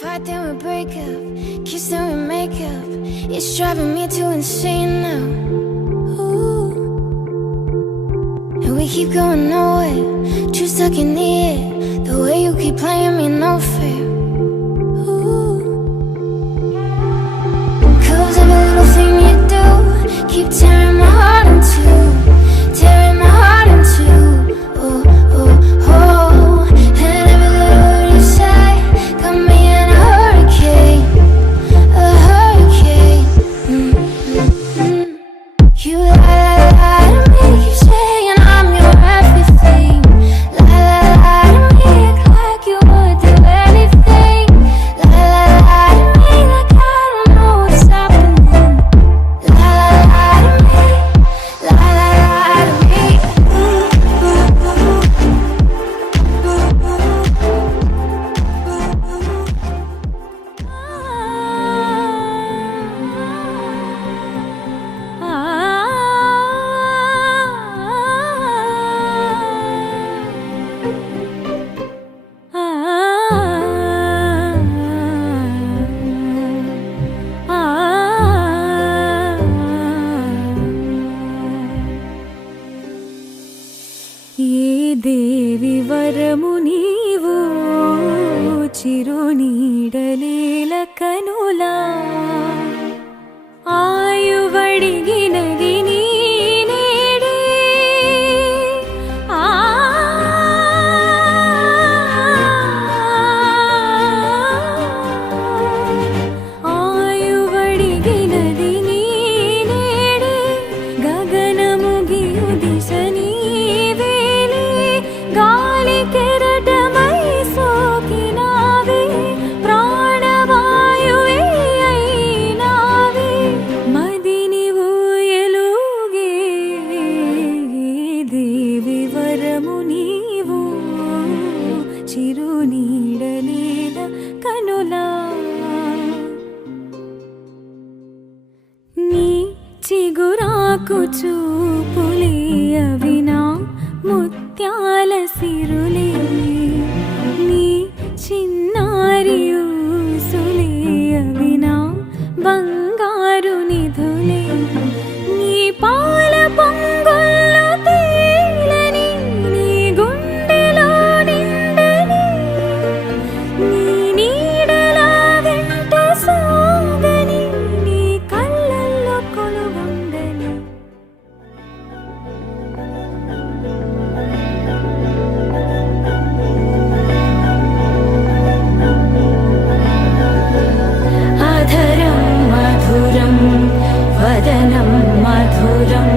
Fight then we break up, kiss then we make up. It's driving me too insane now. Ooh. And we keep going nowhere, too stuck in the air. The way you keep playing me no fair. Ooh. 'Cause every little thing you do keep tearing my heart in two, tearing my heart in two. Oh, oh, oh. And every little word you say got me in a hurricane, a hurricane. Mm-hmm. You lie, lie, lie to me, keep saying I'm your everything. Lie, lie, lie to me, act like you would do anything. Lie, lie, lie to me, like I don't know what's happening. Lie, lie, lie to me, lie, lie, lie to me. ఏ దేవి వరము నీవు చిరునీడలేల కనులా ఆయువడిగినది నీ నేడే ఆ ఆయువడిగినది నీ నేడే గగనము గియు దిశ నీవేలే గాలి కెరటమై సోకినావే ప్రాణవాయువే అయినావే మదిని ఊయలుగే దేవి వరము నీవు చిరునీడలేల కనులా నీ చిగురాకు చూపులే అవినా ముత్యాల సిరులే నీ చిన్నారి ఊసులే అవినా బంగారు నిధులే నీ పాల పొంగుల్లో తేలని నీ గుండెలో నిండని నీ నీడలా వెంట సాగని నీ కళ్ళల్లో కొలువుండని అధరం మధురం వదనం మధురం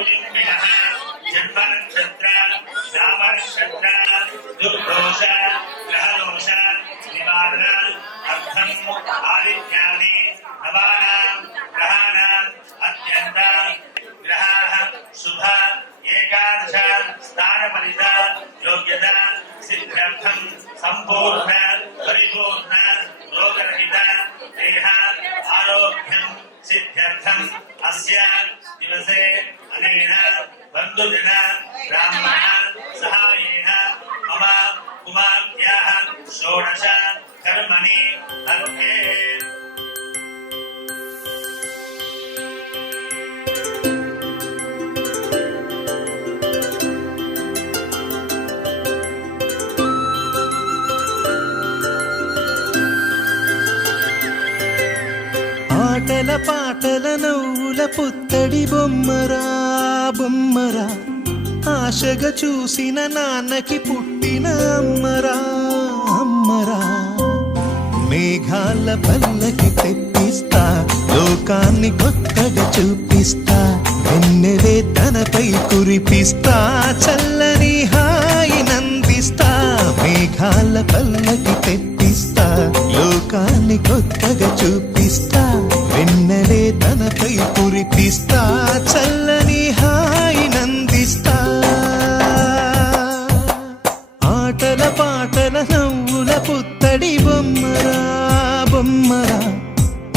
कौलिन्यः जन्मनक्षत्र नामनक्षत्र दुर्दोष ग्रहदोष निवारण अर्थं आदित्यादि नवानां ग्रहाणां अत्यन्त ग्रहाः शुभ एकादश स्थानपरित योग्यता सिद्ध्यर्थं संपूर्ण परिपूर्ण रोगरहित देह आरोग्यं सिद्ध्यर्थं अस्य दिवसे अनेन बन्धुजन ब्राह्मण सहायेन मम कुमार्त्याः षोडश कर्मणि अर्थे ఆటల పాటల నవ్వుల పుత్తడి బొమ్మరా బొమ్మరా ఆశగా చూసిన నాన్నకి పుట్టిన అమ్మరా అమ్మరా మేఘాల పల్లకి తెప్పిస్తా లోకాన్ని కొత్తగా చూపిస్తా వెన్నెలే తనపై కురిపిస్తా చల్లని హాయి నందిస్తా మేఘాల పల్లకి తెప్పిస్తా లోకాన్ని కొత్తగా చూపిస్తా వెన్నెలే తనపై కురిపిస్తా చల్లని హాయి నందిస్తా ఆటల పాటల నవ్వుల పుత్తడి బొమ్మరా బొమ్మరా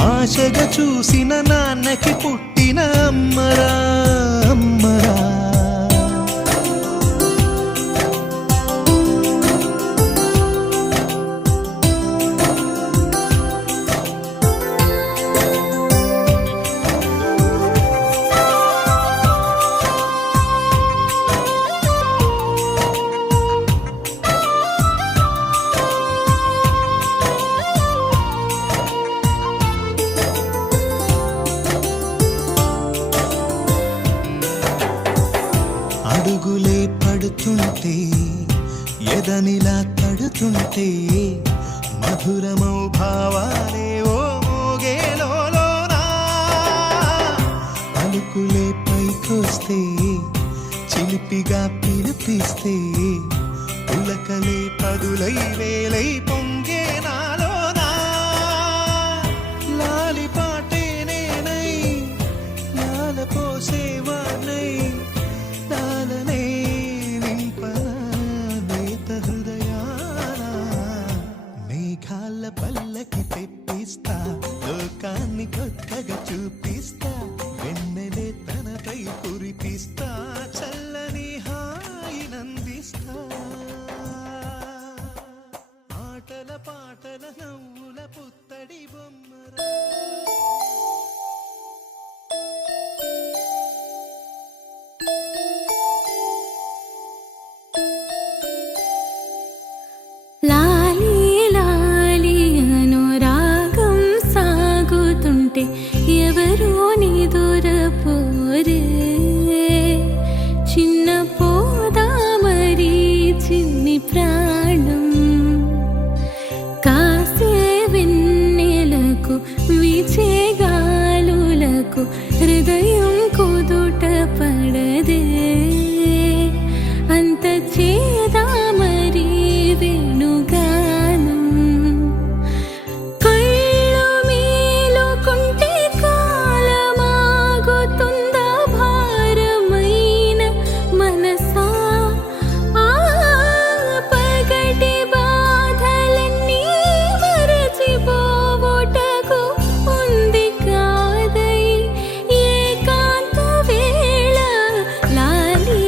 ఆశగా చూసిన నాన్నకి పుట్టిన అమ్మరా అమ్మరా అడుగులే పడుతుంటే ఎదనిలా తడుతుంటే మధురమౌ భావాలే ఓ మోగేలోనా పలుకులే పైకొస్తే చిలిపిగా పిలిపిస్తే పులకలే పదులై వేలై పొంగే నాలోనా లాలి పాటే నేనై లాల పోసేవానై లాలనే నింపనేత హృదయాన మేఘాల పల్లకి తెప్పిస్తా లోకాన్ని కొత్తగా చూపిస్తా వెన్నెలే తనపై కురిపిస్తా చల్లని హాయి నందిస్తా ఆటల పాటల నవ్వుల పుత్తడి బొమ్మరా లాలి లాలి అనురాగం సాగుతుంటే ఎవరో నిదురపోరే చిన్న పోదా మరి చిన్ని ప్రాణం కాసే వెన్నెలకు వీచే గాలులకు హృదయం కుదుట పడదే అంత చేదా మరి వేణుగానం కళ్ళు మేలుకుంటే కాలమాగుతుందా భారమైన మనసా ఆ పగటి బాధలన్నీ మరచిపోవుటకు ఉంది కాదై ఏకాంత వేళ లాలి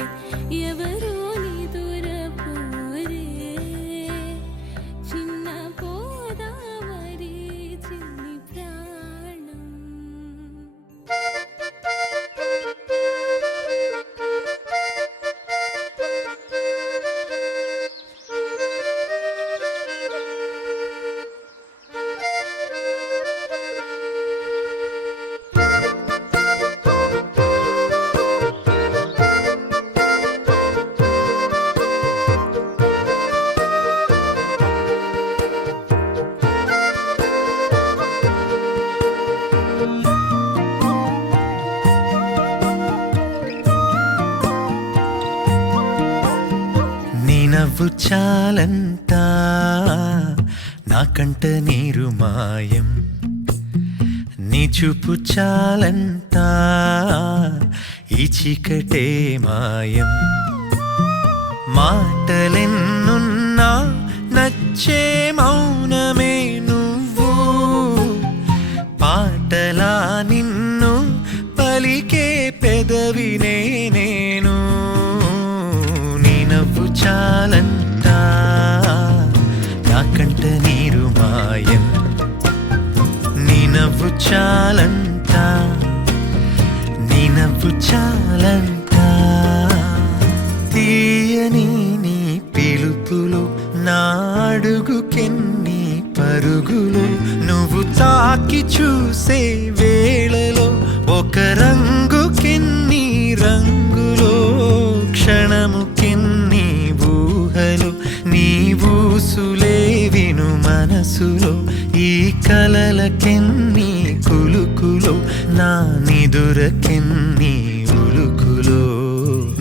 ఉంటే ఎవరో నిదురపోరే చిన్న గోదావరి చిన్ని ప్రాణం. నీ నవ్వు చాలంట నా కంట నీరు మాయం, నీ చూపు చాలంట ఈ చీకటే మాయం. మాటలెన్నున్నా నచ్చే మౌనమే నువ్వు, పాటలా నిన్ను పలికే పెదవినే నేను. నీ నవ్వు చాలంట నా కంట నీరు మాయం, నీ నవ్వు చాలంట, నీ నవ్వు చాలంట. తీయని నీ పిలుపులు నా అడుగుకెన్ని పరుగులు, నువ్వు తాకి చూసే వేళలో ఒక రంగుకెన్ని రంగులో, క్షణముకెన్ని ఊహలు నీ ఊసులే విను మనసులో. ఈ కలలకెన్ని కులుకులో నా నిదురకెన్ని ఉలుకులో.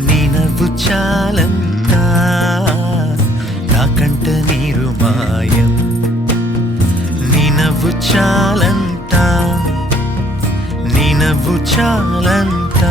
నీ నవ్వు చాలంట నా కంట నీరు మాయం, నీ నవ్వు చాలంట, నీ నవ్వు చాలంట.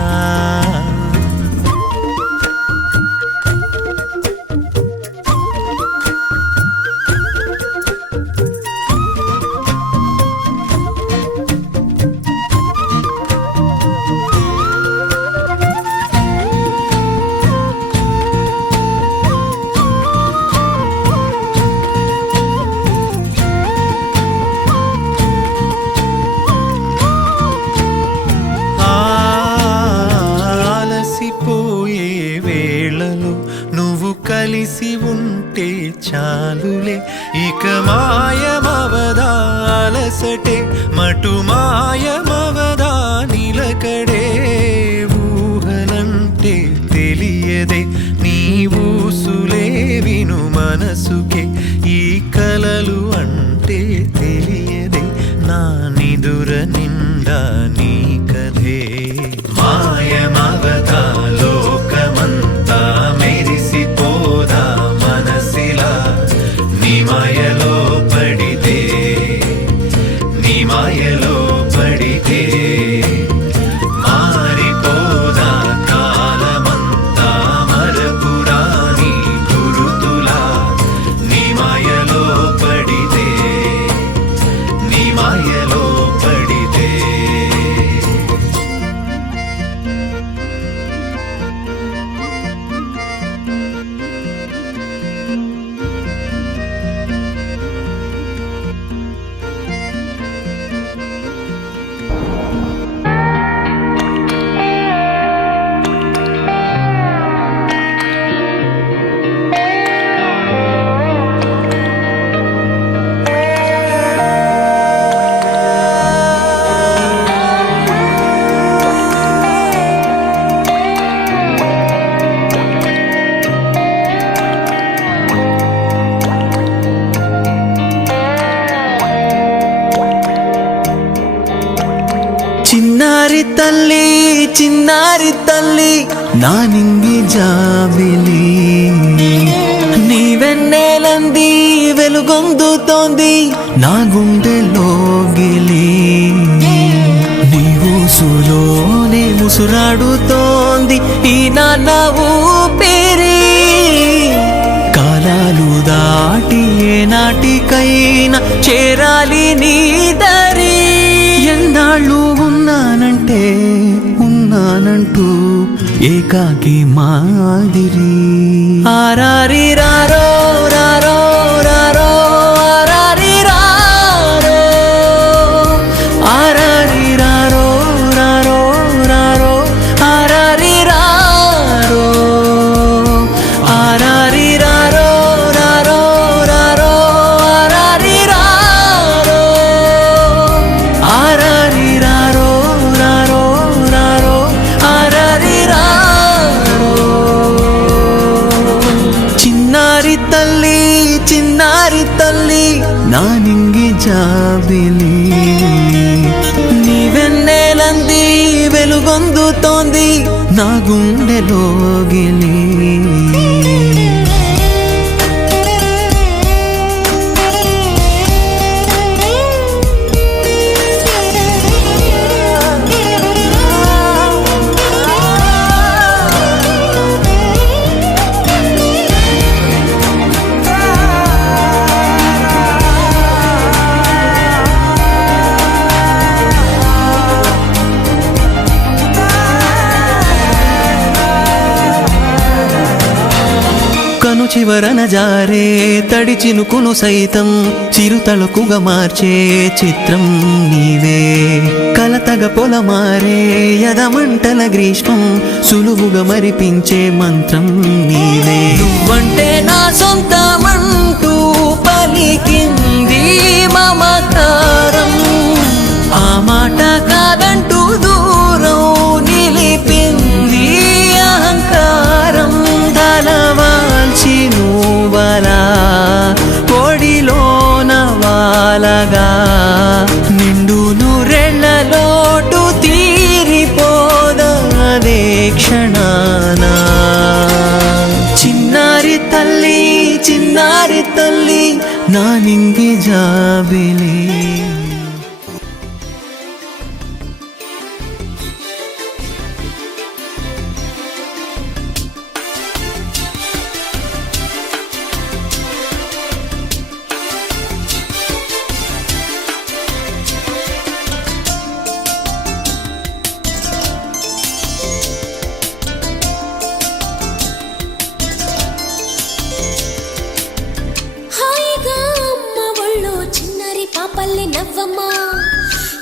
ఆలసిపోయే వేళలో నువ్వు కలిసి ఉంటే చాలులే, ఇక మాయమవదా అలసటే, మటు మాయమవదా నిలకడే. ఊహలంటే తెలియదే నీ ఊసులే విను మనసుకే, ఈ కలలు అంటే తెలియదే నా నిదుర నిండా నీ కథే. మాయమవదా లోకమంతా మెరిసిపోదా మనసిలా, నీ మాయలో పడితే, నీ మాయలో పడితే. మారిపోదా కాలమంతా మరపురాని గురుతులా, నీ మాయలో పడితే, నీ మాయలో పడితే. చిన్నారి తల్లి చిన్నారి తల్లి నా నింగి జాబిలి, నీ వెన్నెలంది వెలుగొందుతోంది నా గుండెలోగిలి. నీ ఊసులోనే ముసురాడుతోంది ఈ నాన్న ఊపిరి. కాలాలు దాటి ఏ నాటికైనా చేరాలి నీ దరి. ఎన్నాళ్ళు ఉన్నానంటే ఉన్నానంటూ ఏకాకి మాదిరి ఆరారి రారో రారో రారో ఆరారి రారో ఆరారి రారో రారో రారో ఆరారి రారో ఆరారి రారో రారో రారో ఆరారి రారో ఆరారి రారో రారో రారో ఆరారి రారో చిన్నారి తల్లి నా నింగి జాబిలి నీవెన్నెలంది వెలుగొందుతోంది నా గుండెలోగిలి కను చివరన జారే తడి చినుకును సైతం చిరుతలుకుగా మార్చే చిత్రం నీవే కలతగ పొలమారే యదమంటల గ్రీష్మం సులువుగా మరిపించే మంత్రం నీవే నువ్వంటే నా సొంతమంటూ పలికింది మమకారం ఆ మాట కాదంటూ దూరం నిలిపింది అహంకారం తలవాల్చి నువ్వలా పొడిలోన వాలగా నిండు నూరెళ్ళలోటు తీరిపోదదే క్షణాన చిన్నారి తల్లి నా నింగి జాబిలి హాయిగా అమ్మ ఒళ్ళో చిన్నారి పాపల్లి నవ్వమ్మా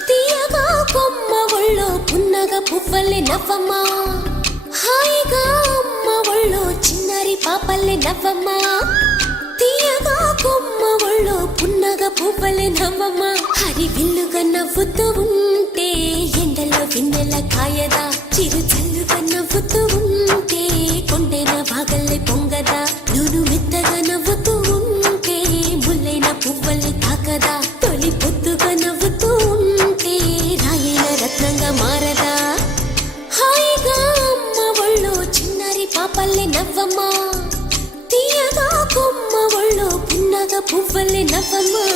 తీయగా కొమ్మ ఒళ్ళో పున్నగ పువ్వల్లి నవ్వమ్మా హాయిగా అమ్మ ఒళ్ళో చిన్నారి పాపల్లి నవ్వమ్మా తీయగా కొమ్మ ఒళ్ళో పున్నగ పువ్వల్లి నవ్వమ్మా హరి విల్లుగా నవ్వుతూ ఉంటే ఎండలో వెన్నెల కాయదా చిరు చల్లుగా నవ్వుతూ ఉంటే కొండైన భాగల్లి పొంగదా నూను మెత్తగా నవ్వుతూ ఉంటే ముల్లైన పువ్వల్లి తాకదా తొలి పొద్దుగా నవ్వుతూ ఉంటే రాయైన రత్నంగా మారదా హాయిగా అమ్మ ఒళ్ళో చిన్నారి పాపల్లి నవ్వమ్మా తీయగా కొమ్మ ఒళ్ళో పున్నగ పువ్వల్లి నవ్వమ్మా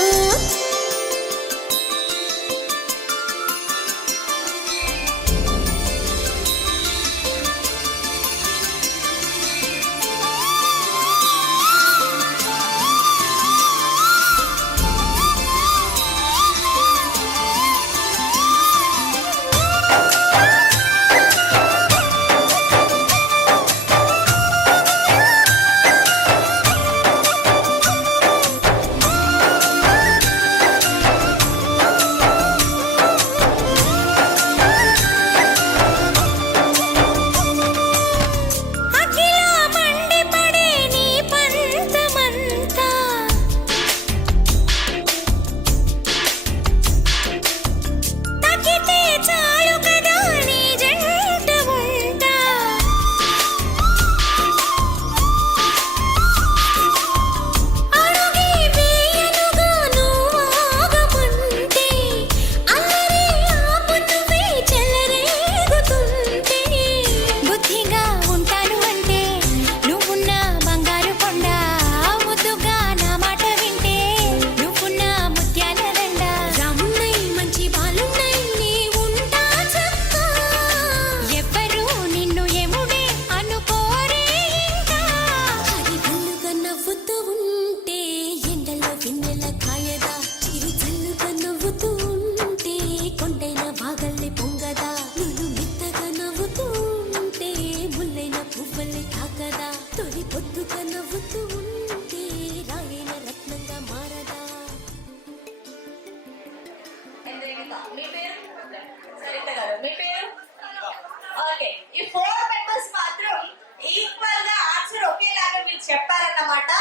అన్నమాట.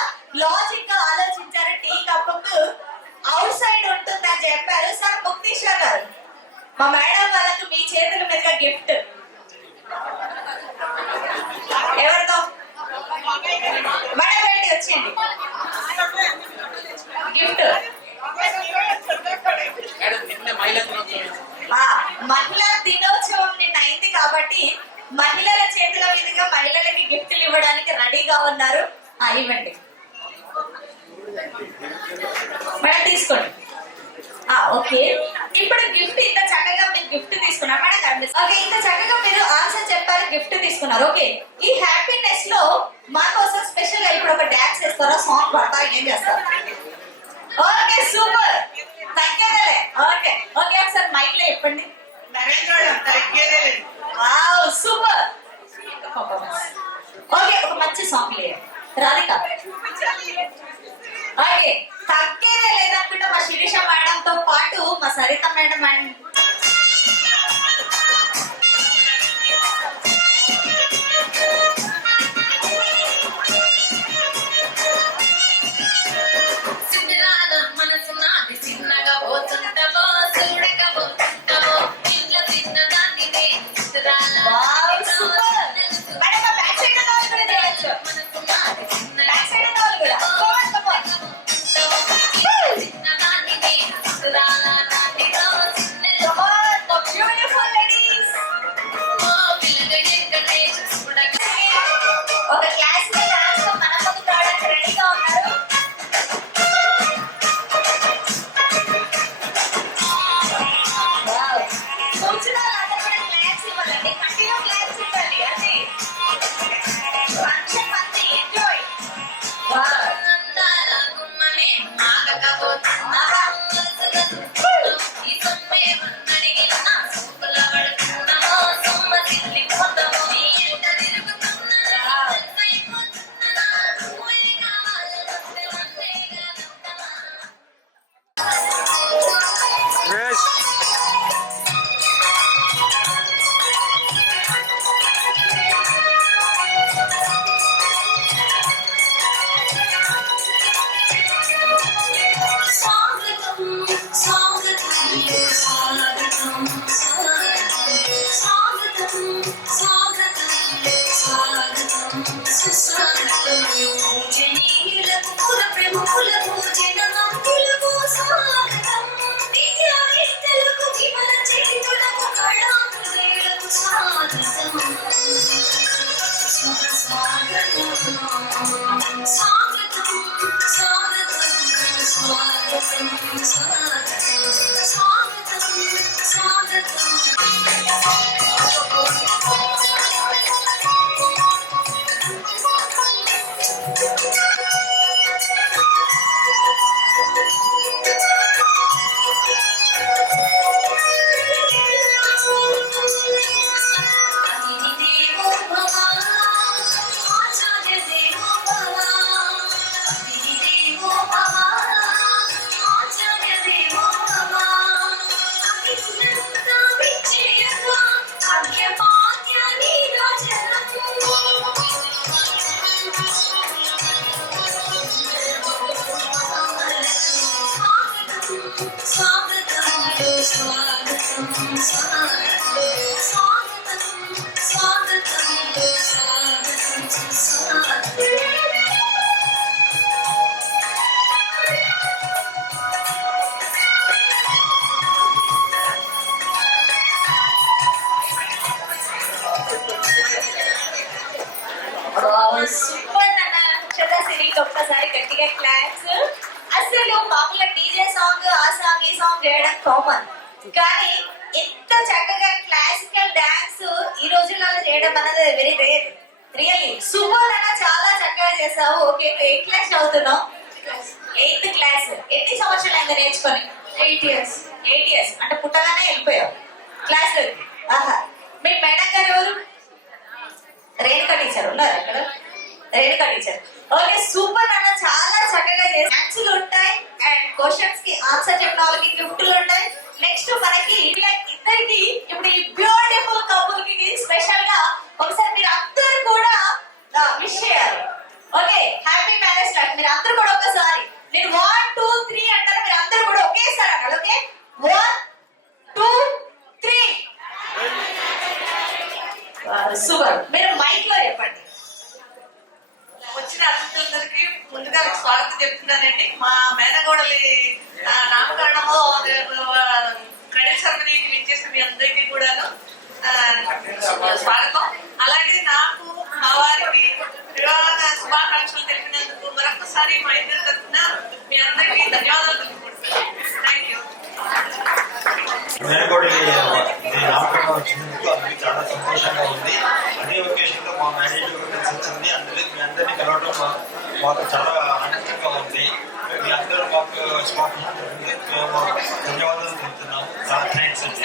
లాజిక్ గా ఆలోచించారు. టీ కప్పుకు అవుట్ సైడ్ ఉంటుందని చెప్పారు. సార్ ముక్తీశ్వర్ గారు, మా మేడం వాళ్ళకు మీ చేతుల మీదుగా గిఫ్ట్. ఎవరితో మేడం ఏంటి వచ్చింది గిఫ్ట్? మహిళా దినోత్సవం నిన్న అయింది కాబట్టి మహిళల చేతుల మీదుగా మహిళలకి గిఫ్ట్లు ఇవ్వడానికి రెడీగా ఉన్నారు. ఇవ్వండి మేడం, తీసుకోండి. ఓకే, ఇప్పుడు గిఫ్ట్ ఇంత చక్కగా మీరు గిఫ్ట్ తీసుకున్నారు మేడం కనిపిస్తుంది. ఓకే, ఇంత చక్కగా మీరు ఆన్సర్ చెప్పారు, గిఫ్ట్ తీసుకున్నారు. ఓకే, ఈ హ్యాపీనెస్ లో మా కోసం స్పెషల్ గా ఇప్పుడు ఒక డాన్స్ చేస్తారా, సాంగ్ పడతారా, ఏం చేస్తారు? ఓకే, సూపర్, తగ్గేదేలే. ఓకే ఓకే, ఒకసారి మైక్ లో చెప్పండి. Wow, super. ఓకే, ఒక మంచి సాంగ్ లేదు రాధిక. ఓకే, తగ్గేదే లేదనుకుంటే మా శిరీష మేడం తో పాటు మా సరిత మేడం అండ్ ఒక క్లాసికల్ డాన్స్ తో మన ముందుకు రావడానికి రెడీగా ఉన్నారు. కూర్చున్న వాళ్ళందరూ కూడా క్లాప్స్ ఇవ్వాలండి, కంటిన్యూ క్లాప్స్ ఇవ్వాలి. అది ఫంక్షన్ మంది ఎంజాయ్. సూపర్ అన్న చదసిరికి ఒక్కసారి గట్టిగా క్లాప్స్. అసలు మామూలుగా డీజే సాంగ్ ఆ సాంగ్ ఈ సాంగ్ చేయడం కామన్, కానీ ఇంత చక్కగా క్లాసికల్ డాన్స్ ఈ రోజుల్లో చేయడం అనేది వెరీ రేర్. రియల్లీ సూపర్ అన్న, చాలా చక్కగా చేసావు. ఓకే, 8th క్లాస్ చదువుతున్నావు. 8th క్లాస్ ఎన్ని సంవత్సరాలు అయింది నేర్చుకొని? 8 years. 8 years అంటే పుట్టగానే వెళ్ళిపోయావు క్లాస్ లో. ఆహా, మీ మేడం గారు ఎవరు? రేణుకా టీచర్ ఉన్నారు అక్కడ, రేణుకా టీచర్. ఓకే, సూపర్ అన్న, చాలా చక్కగా చేసి డాన్సులు ఉంటాయి అండ్ క్వశ్చన్స్ కి ఆన్సర్ చెప్పిన వాళ్ళకి గిఫ్ట్లు ఉంటాయి. నెక్స్ట్ మనకి ఇద్దరికి ఇప్పుడు ఈ బ్యూటిఫుల్ కపుల్ కి స్పెషల్ గా ఒకసారి మీరు అందరూ కూడా విష్ చేయాలి. ఓకే, హ్యాపీ మ్యారేజ్ ముందుగా స్వాగతం చెప్తున్నానండి. మా మేనగోడలి నామకరణము క్రెడిట్ సెరమనీకి ఇచ్చేసి మీ అందరికీ కూడాను స్వాగతం. అలాగే నాకు మా వారికి వివాహ శుభాకాంక్షలు తెలిపినందుకు మరొకసారి మా ఇద్దరి తరఫున మీ అందరికీ ధన్యవాదాలు తెలుపుకుంటున్నాను. Thank you. మేనకోడలి నామకరణం వచ్చినందుకు అందరికీ చాలా సంతోషంగా ఉంది. అదే ఒకేషన్ లో మా మ్యారేజ్ వచ్చింది. అందులో మీ అందరినీ కలవడం మాకు చాలా ఆనందంగా ఉంది. మీ అందరూ మాకు మేము ధన్యవాదాలు తెలుపుతున్నాము. చాలా థ్యాంక్స్ అండి.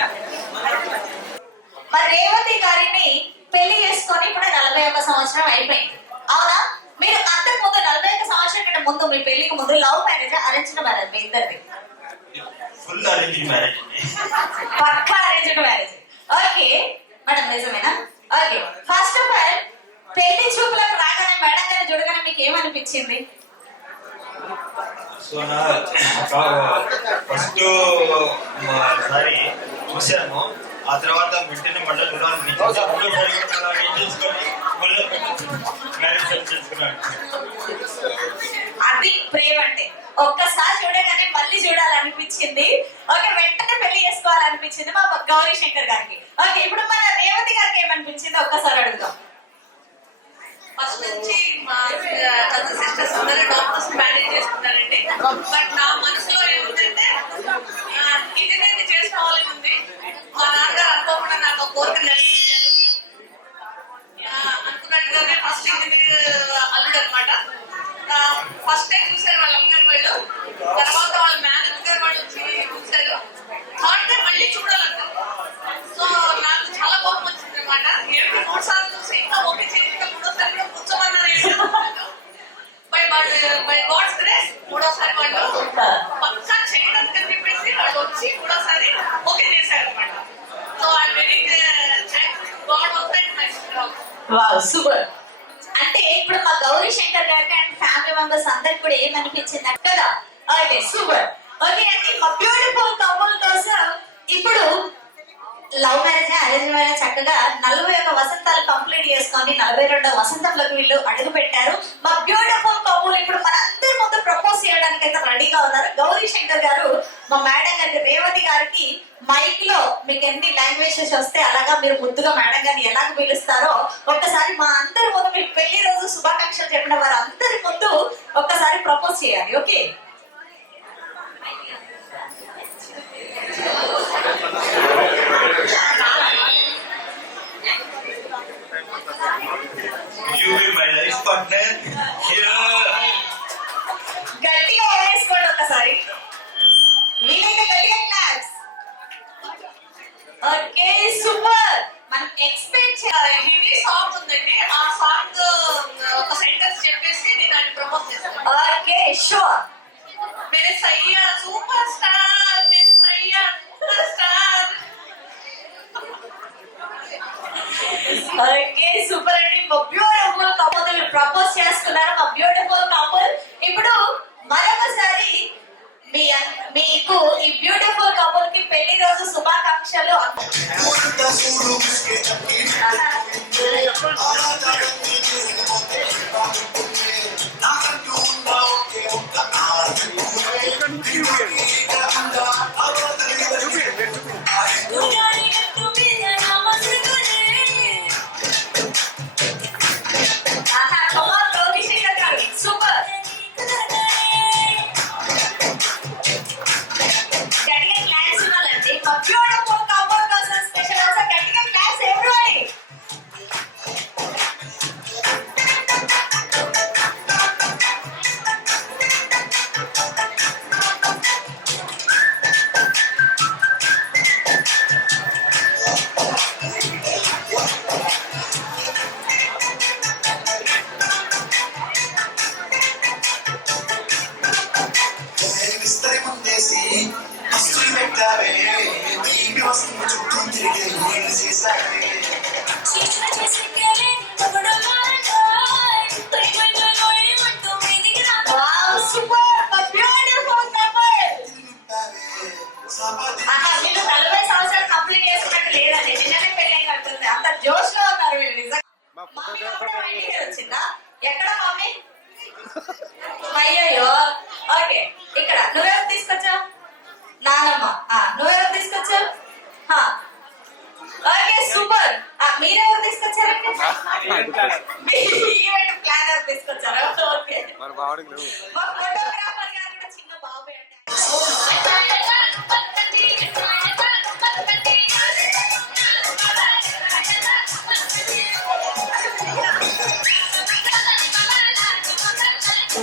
మరి రేవతి గారిని పెళ్లి చేసుకొని ఇప్పుడు 41 సంవత్సరం అయిపోయింది, అవునా? మీరు అంతకు ముందు 41 సంవత్సరం కంటే ముందు మీ పెళ్లికి ముందు లవ్ మ్యారేజ్, అరేంజ్డ్ మ్యారేజ్ మీ ఇద్దరిది? Full arrange marriage. పక్కా అరేంజ్డ్ మ్యారేజ్. ఓకే మేడం, నిజమేనా? ఓకే, ఫస్ట్ ఆఫ్ ఆల్ పెళ్లి చూపులకు రాగానే మేడం గారిని చూడగానే మీకు ఏమనిపించింది? సో నా ఫస్ట్ సారి చూశాను, ఆ తర్వాత వెంటనే మళ్ళీ అది ప్రేమ అంటే. ఒక్కసారి చూడగానే మళ్ళీ చూడాలనిపించింది. ఓకే, వెంటనే పెళ్లి చేసుకోవాలనిపించింది మా గౌరీ శంకర్ గారికి. ఓకే, ఇప్పుడు మన రేవతి గారికి ఏమనిపించింది ఒక్కసారి అడుగుదాం. ఫస్ట్ నుంచి మా కజిన్ సిస్టర్స్ అందరూ డాక్టర్స్ మ్యారేజ్ చేసుకున్నారండి. బట్ నా మనసులో ఏముందంటే ఇంజనీరింగ్ చేసుకోవాలని ఉంది. మా నాన్నగారు అనుకోకుండా నాకు ఒక కోరిక నెరవేర్చారు. అనుకున్నట్టుగానే ఫస్ట్ ఇంజనీర్ అల్లుడు అనమాట. ఫస్ట్ టైం చూశారు వాళ్ళ అమ్మగారు వాళ్ళు, తర్వాత వాళ్ళ మేనేజర్ వాళ్ళు వచ్చి చూశారు. థర్డ్ టైం మళ్ళీ చూడాలంటారు. సో నాకు చాలా కోపం వచ్చింది అనమాట. 3 సార్లు చూసి ఇంకా ఓకే చేయకుండా 3వ సారి కూర్చోమన్నారు. బై గాడ్స్ గ్రేస్ 3వ వాళ్ళు పక్కా చేయడానికి అని చెప్పేసి వాళ్ళు వచ్చి 3వ ఓకే చేశారు అనమాట. So I very thanks God also and my sister. Wow, super. అంటే ఇప్పుడు మా గౌరీ శంకర్ గారికి అండ్ ఫ్యామిలీ మెంబర్స్ అందరికి కూడా ఏమనిపించింది కదా? Okay, super. ఓకే అండి, మా బ్యూటిఫుల్ కపుల్ కోసం ఇప్పుడు లవ్ మ్యారేజ్ అరేంజ్ మ్యారేజ్ చక్కగా 41 వసంతాలు కంప్లీట్ చేసుకొని 42వ వసంతంలోకి వీళ్ళు అడుగు పెట్టారు. మా బ్యూటిఫుల్ కపుల్ ఇప్పుడు మన అందరి ముందు ప్రపోజ్ చేయడానికి అయితే రెడీగా ఉన్నారు. గౌరీ శంకర్ గారు మా మేడం గారికి, రేవతి గారికి మైక్ లో మీకు ఎన్ని లాంగ్వేజెస్ వస్తే అలాగా మీరు ముద్దుగా మేడం గారిని ఎలాగ పిలుస్తారో ఒక్కసారి మా అందరి ముందు మీకు పెళ్లి రోజు శుభాకాంక్షలు చెప్పిన వారు అందరి ముందు ఒక్కసారి ప్రపోజ్ చేయాలి. Okay, You be my life partner. గట్టిగా వేసుకోండి ఒక్కసారి, వీలైతే గట్టిగా క్లాప్స్. Okay, super. మనం ఎక్స్పెక్ట్ హిందీ సాంగ్ ఉందండి. ఆ సాంగ్ ఒక సెంటెన్స్ చెప్పేసి నేను దాన్ని ప్రపోజ్ చేస్తాను. Okay, sure. मेरे सैया सुपरस्टार, मेरे सैया सुपरस्टार. ఓకే, సూపర్ అండి. మా బ్యూటిఫుల్ కపుల్ ప్రపోజ్ చేస్తున్నారు. మా బ్యూటిఫుల్ కపుల్ ఇప్పుడు మరొకసారి మీకు ఈ బ్యూటిఫుల్ కపుల్ కి పెళ్లి రోజు శుభాకాంక్షలు. సూపర్. గట్టిగా క్లాస్ ఇవ్వాలండి మా బ్యూటిఫుల్ కపుల్ కోసం స్పెషల్. ఆల్సో గట్టిగా క్లాస్ ఎవ్రీబడీ. Wow, super. మా బ్యూటిఫుల్ కపుల్. వీళ్ళు 40 సంవత్సరాలు కంప్లీట్ చేసుకున్నట్టు లేదండి, నిజమే పెళ్లి అయినట్టుంది. అంత జోష్ లో ఉన్నారు వీళ్ళు. నిజంగా మమ్మీ అప్పుడే మా ఇంటికి వచ్చిందా? ఎక్కడ మమ్మీ? మా ఫోటోగ్రాఫర్ గారు కూడా చిన్న బాబే అండి.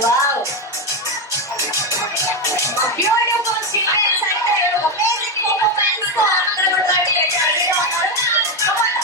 Wow. Beautiful children అంటే amazing performance తో అందరూ కూడా రెడీగా ఉన్నారు. Come on.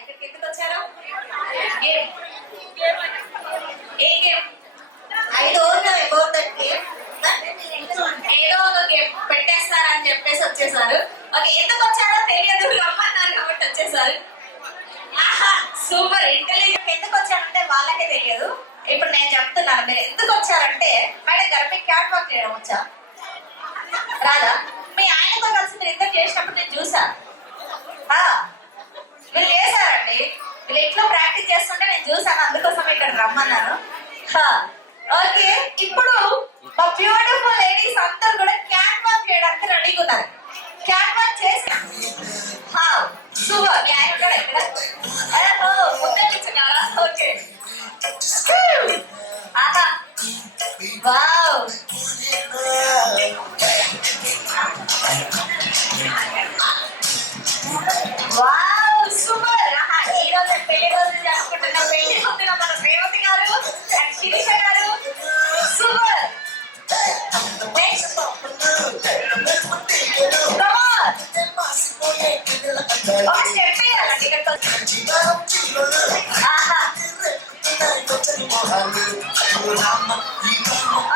ఇక్కడికి ఎందుకు వచ్చారు? Game. A game? I don't know about that game. ఏదో ఒక గేమ్ పెట్టేస్తారని చెప్పేసి వచ్చేసారు. ఓకే, ఎందుకు వచ్చారో తెలియదు, రమ్మన్నారు కాబట్టి వచ్చేసారు. ఆహా, సూపర్ ఇంటెలిజెంట్. ఎందుకు వచ్చారంటే వాళ్ళకే తెలియదు. ఇప్పుడు నేను చెప్తున్నాను, మీరు ఎందుకు వచ్చారంటే మేడం గారు మీకు క్యాట్ వాక్ చేయడం వచ్చా? రాదా? మీ ఆయనతో కలిసి మీరు ఇద్దరు చేసినప్పుడు నేను చూసా. మీరు చేశారండి, వీళ్ళు ఇంట్లో ప్రాక్టీస్ చేస్తుంటే నేను చూసాను, అందుకోసం ఇక్కడ రమ్మన్నాను. ఓకే, ఇప్పుడు మా బ్యూటిఫుల్ లేడీస్ అందరు కూడా క్యాట్ వాక్ చేయడానికి రెడీగా ఉన్నారు. క్యాట్ వాక్ చేసి సూపర్. మీ ఆయన కూడా ఇక్కడ ముందే కూర్చున్నారా? ఓకే, ఆహా, వావ్, వావ్, సూపర్. ఆహా, ఈ రోజు పెళ్లి రోజు జరుపుకుంటున్న పెళ్లి కూతురు మన రేవతి గారు అండ్ శిరీష గారు. సూపర్. నెక్స్ట్ ఒక స్టెప్ వేయాలండి ఇక్కడ. ఆహా,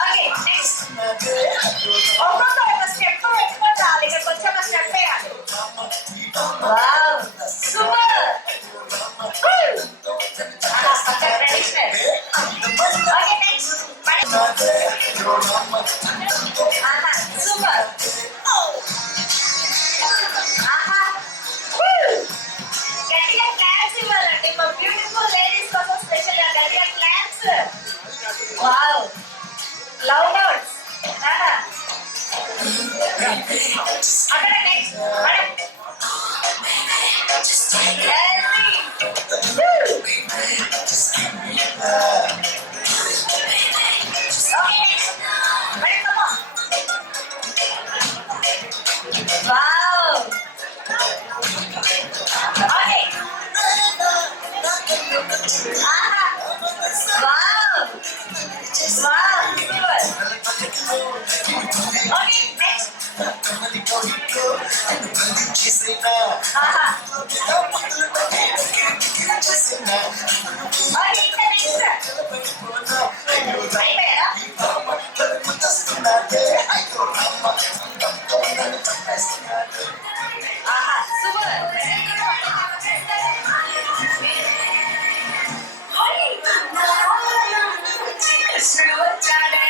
ఓకే, నెక్స్ట్ ఒక్కొక్క ఒక స్టెప్ వేసుకొని రావాలి. ఇక్కడికి వచ్చి ఒక స్టెప్ వేయాలి. Wow, super. Traditional. Okay, next ఆహా, సూపర్. ఆహా, గట్టిగా క్లాప్స్ ఇవ్వాలండి మా బ్యూటిఫుల్ లేడీస్ కోసం, స్పెషల్ గా గట్టిగా క్లాప్స్. Wow, love birds. ఆహా, అక్కడ next wow. Okay. Aha. Wow. Wow. Good. Okay, next. Aha. Okay, next. అయిపోయారా? ఆహా, సూపర్. కృష్ణుడు వచ్చాడే,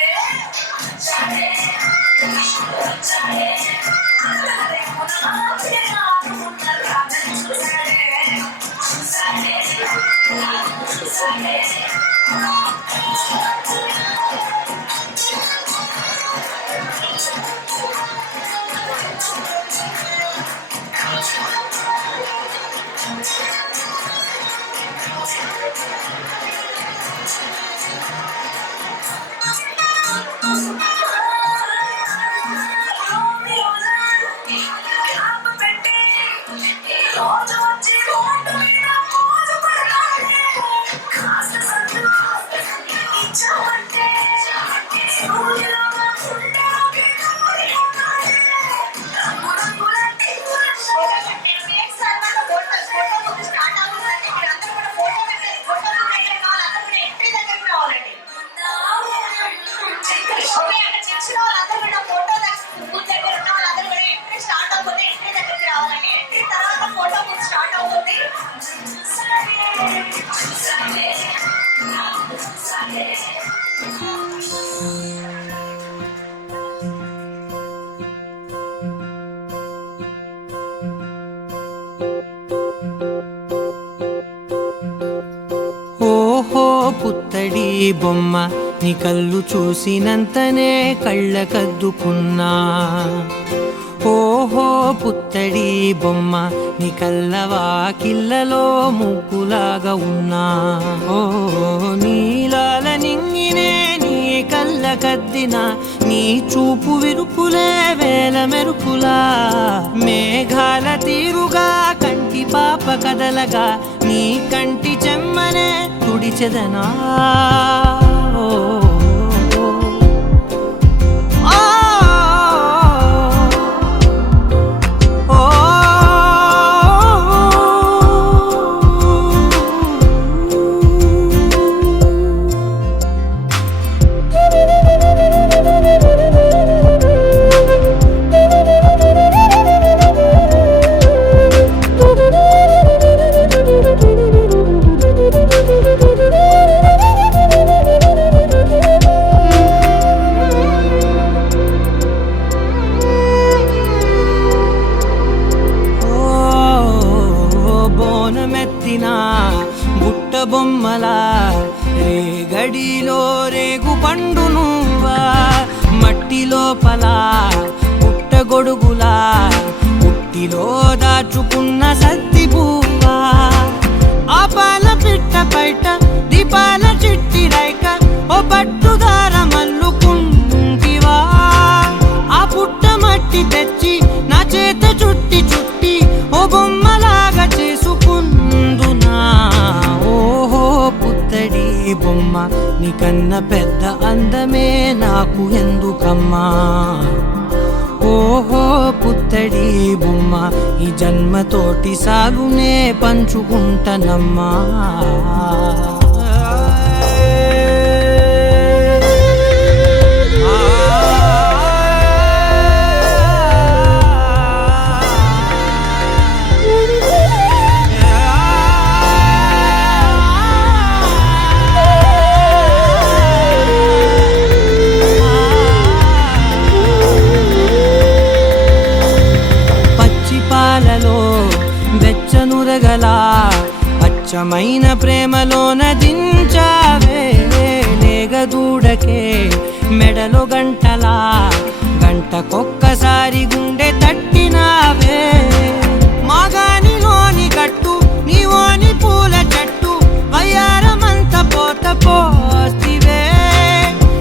బొమ్మ నీ కళ్ళు చూసినంతనే కళ్ళకద్దుకున్నా. ఓహో పుత్తడి బొమ్మ నీ కళ్ళవాకిళ్ళలో ముగ్గులాగా ఉన్నా. ఓ నీలాల నింగినే నీ కళ్ళకద్దిన నీ చూపు విరుపులే వేల మెరుపులా. మేఘాల తీరుగా కంటి పాప కదలగా నీ కంటి చెమ్మనే తుడిచెదనా. బుట్ట బొమ్మలా రేగడిలో రేగు పండు నువ్వా. మట్టి లోపల పుట్ట గొడుగులా పుట్టిలో దాచుకున్న సత్తి పువ్వా. ఆ పాల పిట్ట బయట దీపాల చిట్టి రైక ఓ పట్టుదార మల్లుకుంటివా. ఆ పుట్ట మట్టి తెచ్చి నా చేత చుట్టి చుట్టి ఓ బొమ్మలాగా చేసుకుందునా. ఓహో పుత్తడి బొమ్మ నీకన్న పెద్ద అందమే నాకు ఎందుకమ్మా. ఓహో పుత్తడి బొమ్మ ఈ జన్మతోటి సాలునే పంచుకుంటనమ్మా. వెచ్చనురగలా అచ్చమైన ప్రేమలోన దించావే. లేగదూడకే మెడలో గంటలా గంటకొక్కసారి గుండె తట్టినావే. మాగానిలోని గట్టు నీవోని పూల చెట్టు వయ్యారమంత పోత పోస్తివే.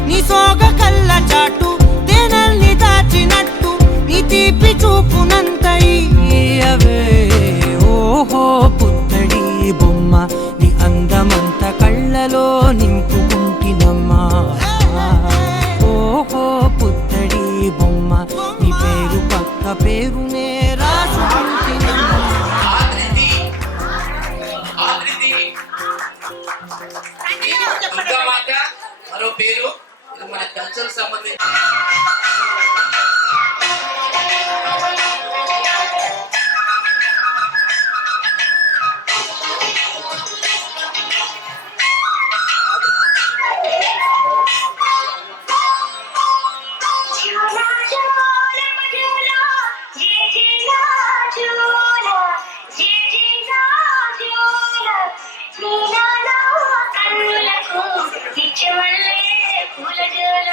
నీ సోగ కళ్ళ చాటు తేనల్ని దాచినట్టు నీ తీపి చూపునంత ఇయ్యవే. ఓహో పుత్తడి బొమ్మ నీ అందమంత కళ్ళలో నింపుకుంటినమ్మా. ఓహో పుత్తడి బొమ్మ నీ పేరు పక్క పేరునే రాసుకుంటినమ్మా. మరో పేరు ఇది మన కల్చర్ సంబంధించి పూల జోల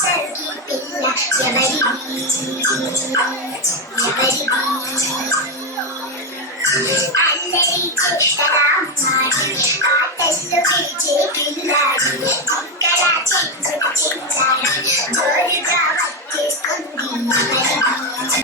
సరికి పిల్ల ఎవరిది అల్లరి చేస్తరా మాడి ఆటల్లో పిలిచే పిల్లాడి కుక్కల చెంగుడు చెంచాడి జోరుగా వచ్చేస్తుంది ఎవరిది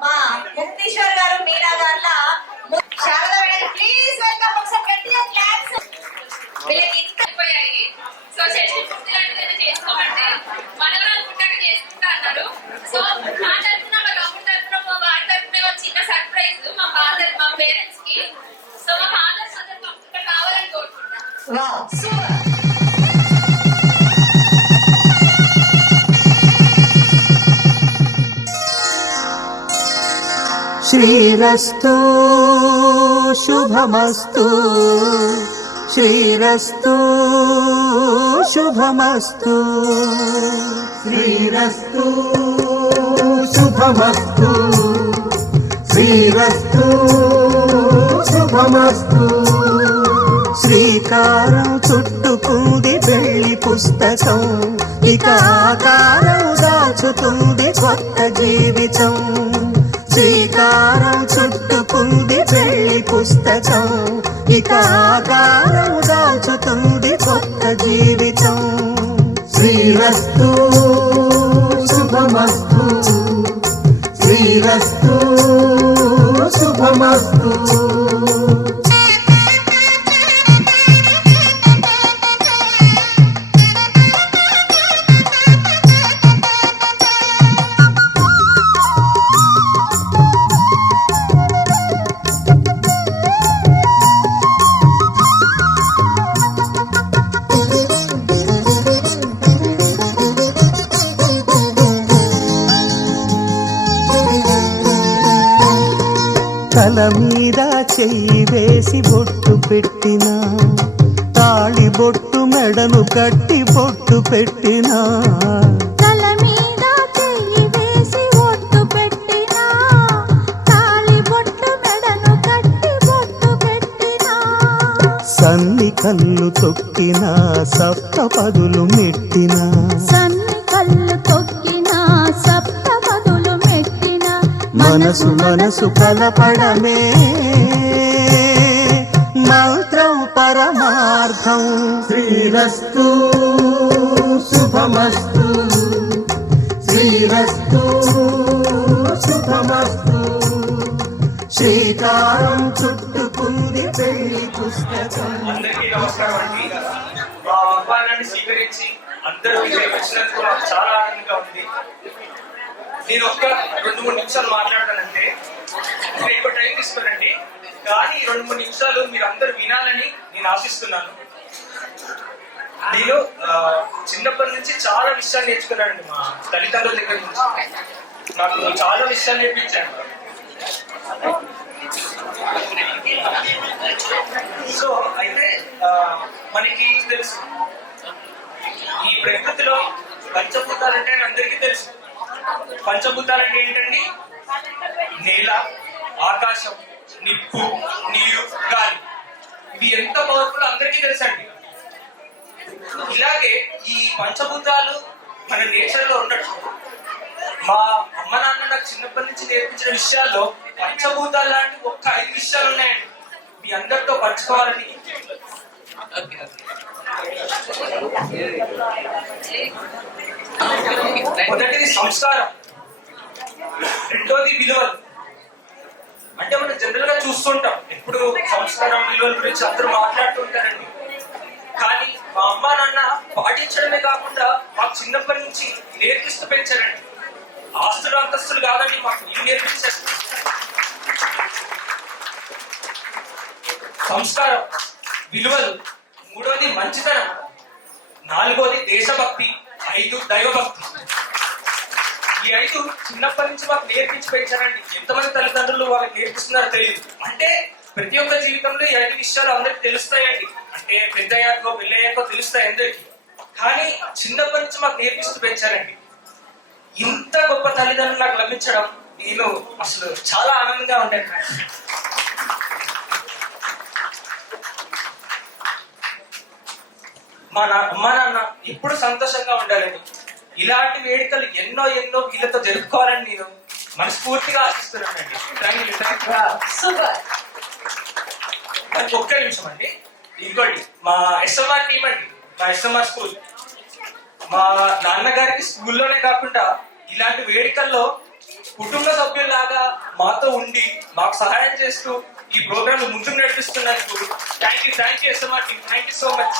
మా ముక్తీశ్వర్ గారు మీనా గార్ల శారదా మేడం ప్లీజ్ వెల్కమ్ ఒకసారి గట్టిగా క్లాప్స్. వీళ్ళకి ఇంత అయిపోయాయి. సో షష్టి పూర్తి లాంటిదైనా చేసుకోమంటే మనవరాలు పుట్టాక చేసుకుంటా అన్నారు. సో మా తరఫున మా తమ్ముడు తరఫున మా వారి తరఫున ఒక చిన్న సర్ప్రైజ్ మా ఫాదర్ మా పేరెంట్స్ కి. సో మా ఫాదర్ అందరు కంప్యూటర్ కావాలని కోరుకుంటా. శ్రీరస్తు శుభమస్తు శ్రీరస్తు శుభమస్తు శ్రీరస్తు శుభమస్తు శ్రీరస్తు శుభమస్తు శ్రీకారం చుట్టుకుంది పెళ్లి పుస్తకం ఇక ఆకారం దాచుతుంది కొత్త జీవితం శ్రీకారం చుట్టుకుంది పెళ్లి పుస్తకం ఇక ఆకారం దాచుతుంది కొత్త జీవితం శ్రీరస్తు శుభమస్తు శ్రీరస్తు శుభమస్తు తల మీద చెయ్యి వేసి బొట్టు పెట్టినా తాళి బొట్టు మెడను కట్టి బొట్టు పెట్టినా తల మీద సన్ని కళ్ళు తొక్కిన సప్తపదులు మెట్టిన సన్ని కళ్ళు తొక్కిన సప్తపదులు మెట్టిన మనసు మనసు కలపడమే మంత్రం పరమార్థం. శ్రీరస్తు శుభమస్తు, శ్రీరస్తు శుభమస్తు. శ్రీకారం చుట్టుకుంది పెళ్లి పుస్తకం. అందరికీ నమస్కారం అండి. మా ఆహ్వానాన్ని స్వీకరించి అందరూ ఇక్కడికి వచ్చినందుకు నాకు చాలా ఆనందంగా ఉంది. నేను ఒక్క 2-3 నిమిషాలు మాట్లాడతానంటే నేను ఎక్కువ టైం తీసుకోనండి, కానీ 2-3 నిమిషాలు మీరు అందరూ వినాలని నేను ఆశిస్తున్నాను. నేను చిన్నప్పటి నుంచి చాలా విషయాలు నేర్చుకున్నానండి మా తల్లిదండ్రుల దగ్గర నుంచి. నాకు చాలా విషయాలు నేర్పించాను. సో అయితే మనకి తెలుసు ఈ ప్రకృతిలో పంచభూతాలు అంటే అందరికీ తెలుసు. పంచభూతాలు అంటే ఏంటండి? నేల, ఆకాశం, నిప్పు, నీరు, గాలి. ఇవి ఎంత పవర్ఫుల్ అందరికీ తెలుసండి. ఇలాగే ఈ పంచభూతాలు మన నేచర్ లో ఉండటం, మా అమ్మ నాన్న నాకు చిన్నప్పటి నుంచి నేర్పించిన విషయాల్లో పంచభూతాలు లాంటి ఒక్క 5 విషయాలు ఉన్నాయండి. మీ అందరితో పంచుకోవాలని. మొదటిది సంస్కారం, రెండోది విలువలు. అంటే మనం జనరల్ గా చూస్తుంటాం ఎప్పుడు సంస్కారం విలువల గురించి అందరూ మాట్లాడుతూ ఉంటారండి. కానీ మా అమ్మ నాన్న పాటించడమే కాకుండా మాకు చిన్నప్పటి నుంచి నేర్పిస్తూ పెంచారండి. ఆస్తులు అంతస్తులు కాదండి, మాకు ఇవి నేర్పించారు. సంస్కారం, విలువలు, మూడోది మంచితనం, 4వది దేశభక్తి, 5 దైవభక్తి. ఈ 5 చిన్నప్పటి నుంచి మాకు నేర్పించి పెంచారండి. ఎంతమంది తల్లిదండ్రులు వాళ్ళకి నేర్పిస్తున్నారో తెలియదు. అంటే ప్రతి ఒక్క జీవితంలో ఈ 5 విషయాలు అందరికి తెలుస్తాయండి. అంటే పెద్దయ్యాకో పెళ్ళయ్యాకో తెలుస్తాయి అందరికి. కానీ చిన్నప్పటి నుంచి మాకు నేర్పిస్తూ పెంచారండి. ఇంత గొప్ప తల్లిదండ్రులు నాకు లభించడం నేను అసలు చాలా ఆనందంగా ఉంటాను. మా అమ్మ నాన్న ఎప్పుడు సంతోషంగా ఉండాలని, ఇలాంటి వేడుకలు ఎన్నో వీళ్ళతో జరుపుకోవాలని నేను మనస్ఫూర్తిగా ఆశిస్తున్నానండి. సూపర్. ఒక్క నిమిషం అండి. ఇంకోటి మా ఎస్ఎంఆర్ టీం అండి, మా ఎస్ఎంఆర్ స్కూల్. మా నాన్నగారికి స్కూల్లోనే కాకుండా ఇలాంటి వేడుకల్లో కుటుంబ సభ్యుల్లాగా మాతో ఉండి మాకు సహాయం చేస్తూ ఈ ప్రోగ్రామ్ ముందుకు నడిపిస్తున్నందుకు thank you SMR team. Thank you so much.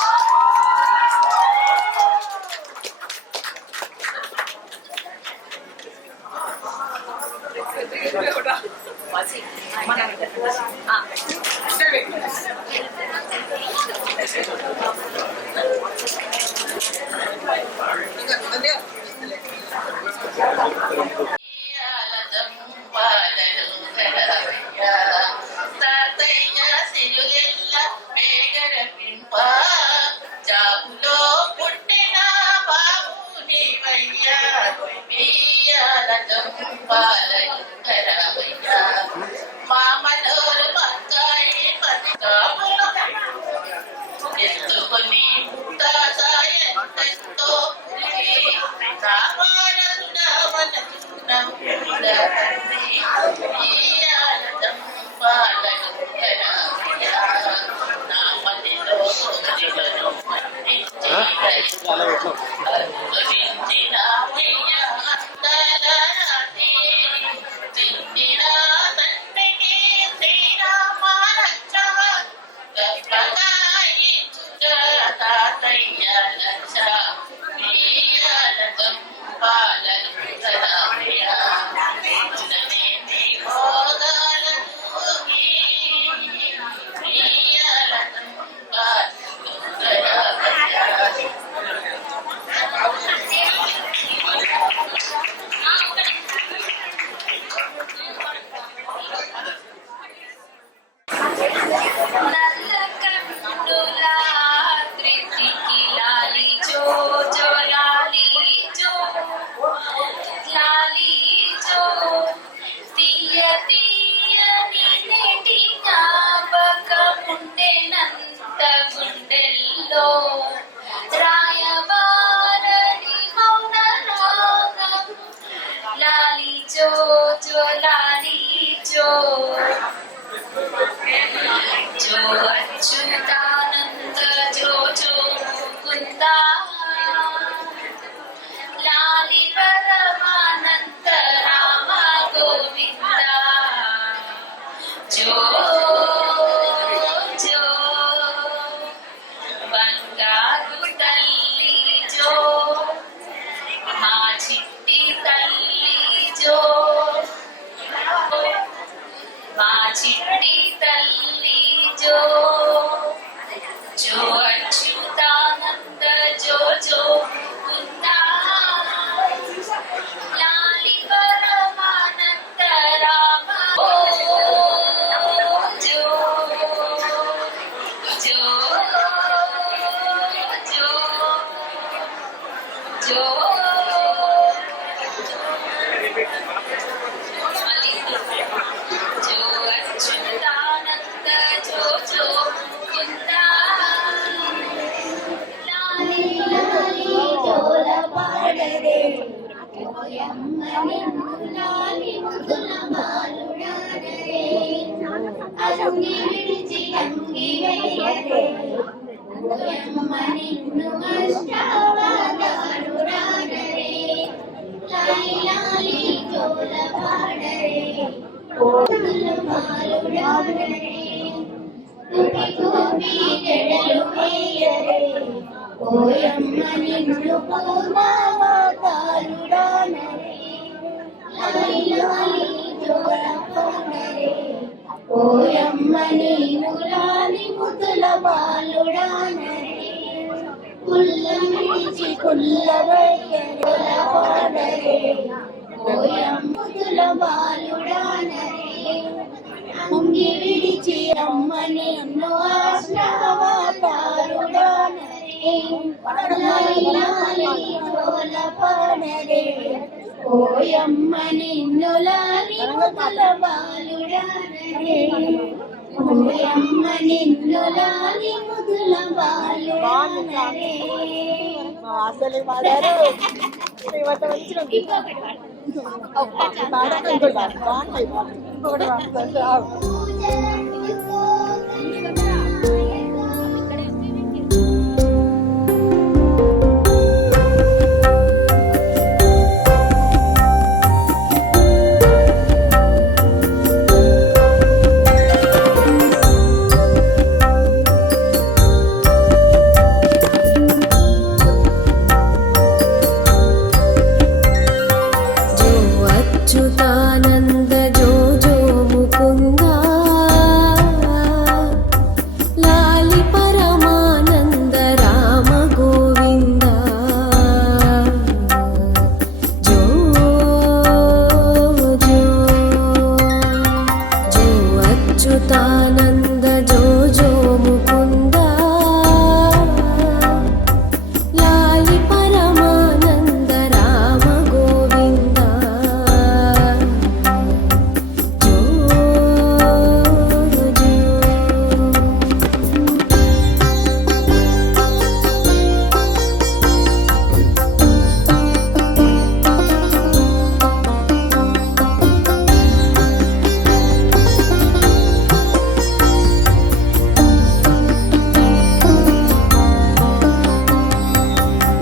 లాలితో రాయబారని మౌన రాగం లాలి జో జో లాలి జో జో అచ్యుతానంద జో జో ముకుంద లాలి పరమానంద రామ గోవింద జో జో బంగారు తల్లి జో మా చిట్టి తల్లి జో మా చిట్టి తల్లి జో జో అచ్యుతానంద జో జో ముకుంద లాలి పరమానంద రామ ఓ జో జో జో జో జో అచ్యుతానంద జో జో ముకుంద లాలి లాలి జోల పాడరే ఓయమ్మ నిన్ను లాలి ముద్దుల బాలుడాడరే అంగి విడిచి అంగి వేయరే ఓయమ్మ నిన్ను అష్టావతారుడాడరే లాలి లాలి జోల పాడరే ఓదుల బాలుడాడరే తుటి గోపి జడలు వేయరే ఓయమ్మ నిన్ను పూర్ణావతారుడానరే లాలి లాలి జోల పాడరే ఓయమ్మ నీవు లాలి ముద్దుల బాలుడానరే కుల్ల విడిచి కుల్ల వేయరే పాడరే ఓయమ్మ ముద్దుల బాలుడానరే అంగి విడిచి అమ్మ నిన్ను ఆశ్రవతారుడానరే లాలి లాలి జోల పాడరే ఓయమ్మ నిన్ను లాలి ముద్దుల బాలుడానరే ఓయమ్మ నిన్ను లాలి ముద్దుల బాలుడానరే అసలు పాడారు మంచిగా బాగుంటాయి అచ్యుతానంద జో జో ముకుంద లాలి పరమానంద రామ గోవింద జో జో జో అచ్యుతానంద జో జో ముకుంద లాలి పరమానంద రామ గోవింద జో జో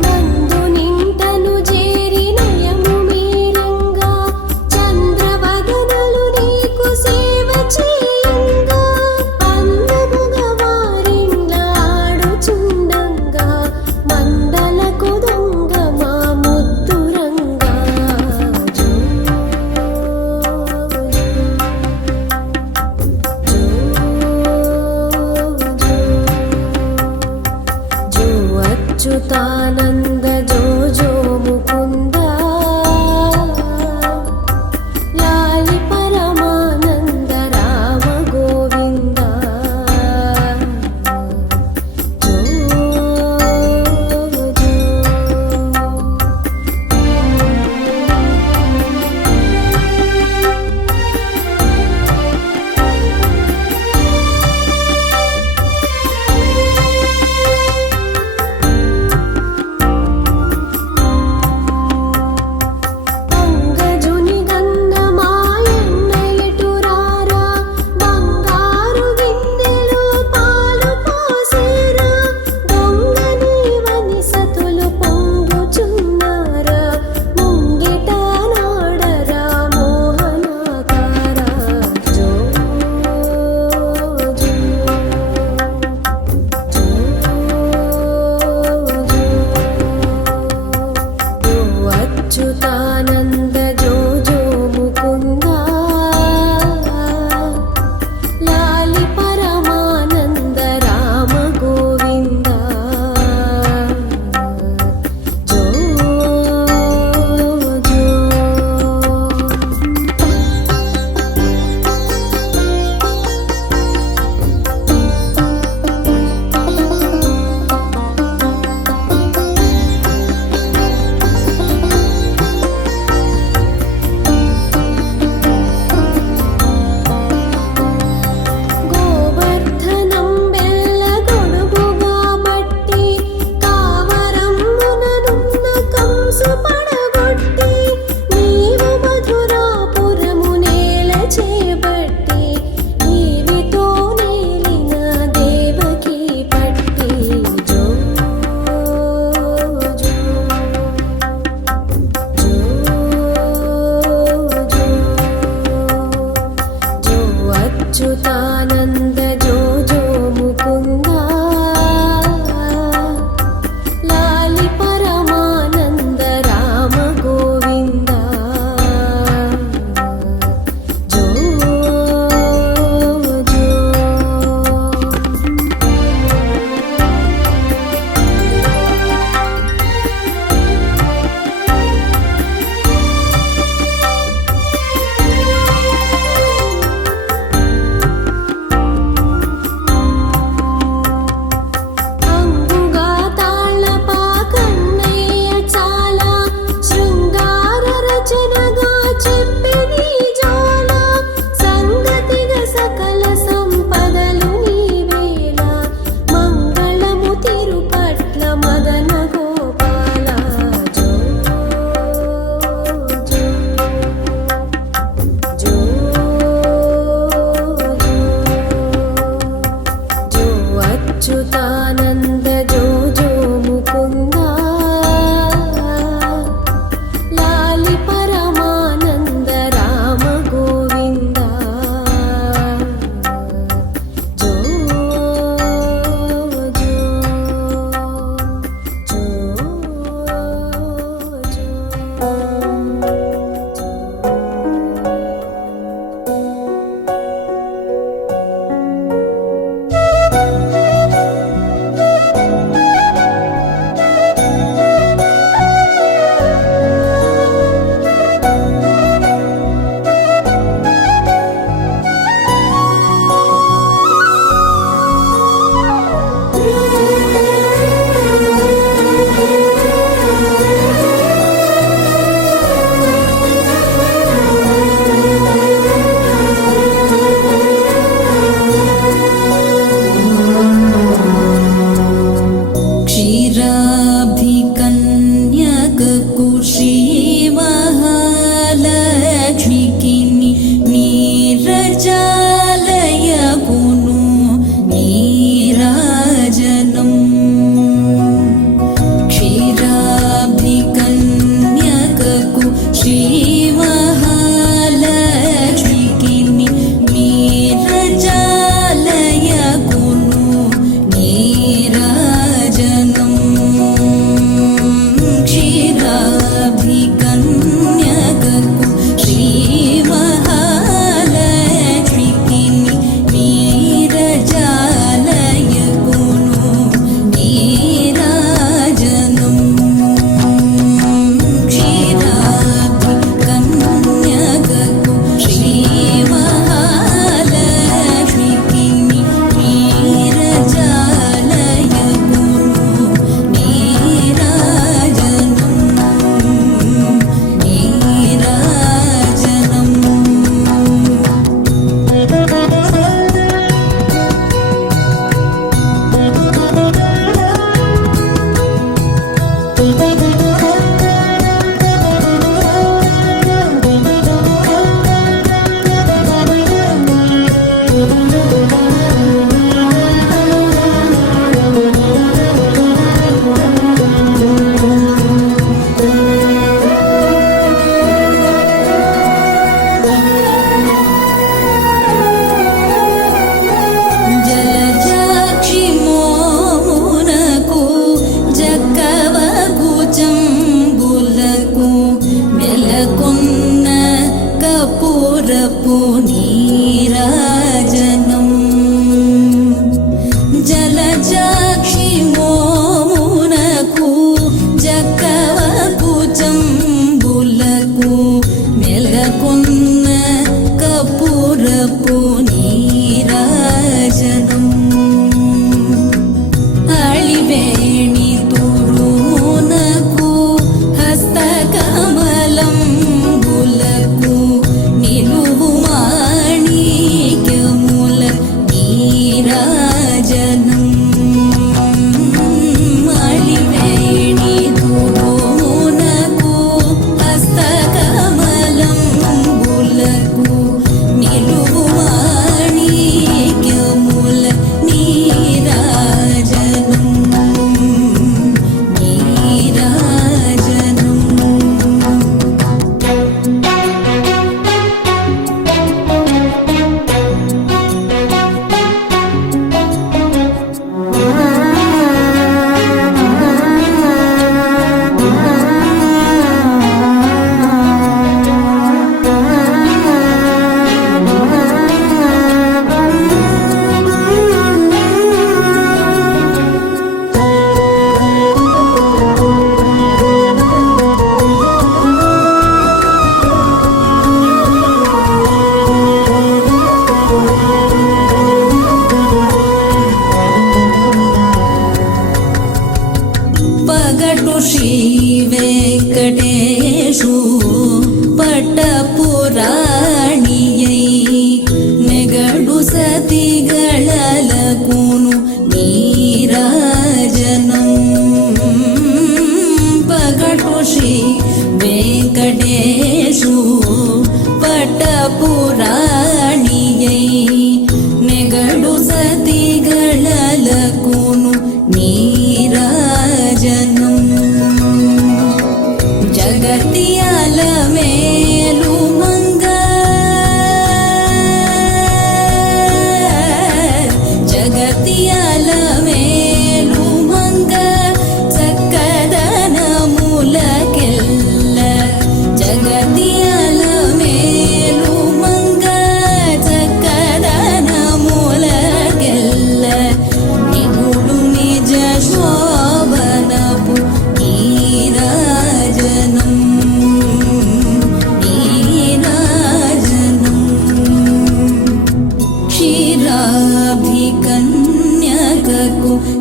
నందు నింటను చేరి నయము మీరంగా చంద్రవదనలు నీకు సేవ చేయంగా అందముగా వారిండ్ల ఆడుచుండంగా మందలకు దొంగ మా ముద్దురంగా జో జో జో అచ్యుతానంద జో జో ముకుంద లాలి పరమానంద రామ గోవింద జో జో अच्युतानन्द जो जो मुकुन्द लालि परमानन्द राम गोविन्द जो जो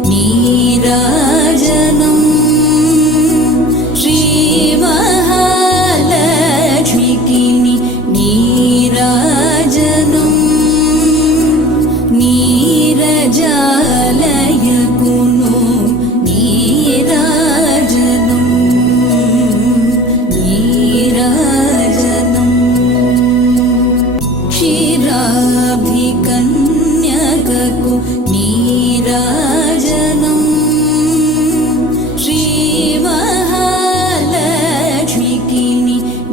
నీరాజనం శ్రీ మహాలక్ష్మికి నీరాజనం నీరజాలయకును నీరాజనం నీరాజనం క్షీరాభికన్యకకు నీరాజనం శ్రీ మహాలక్ష్మికి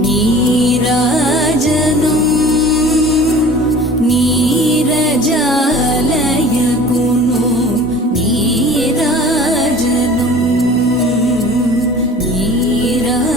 నీరాజనం నీరజాలయకును నీరాజనం నీరాజనం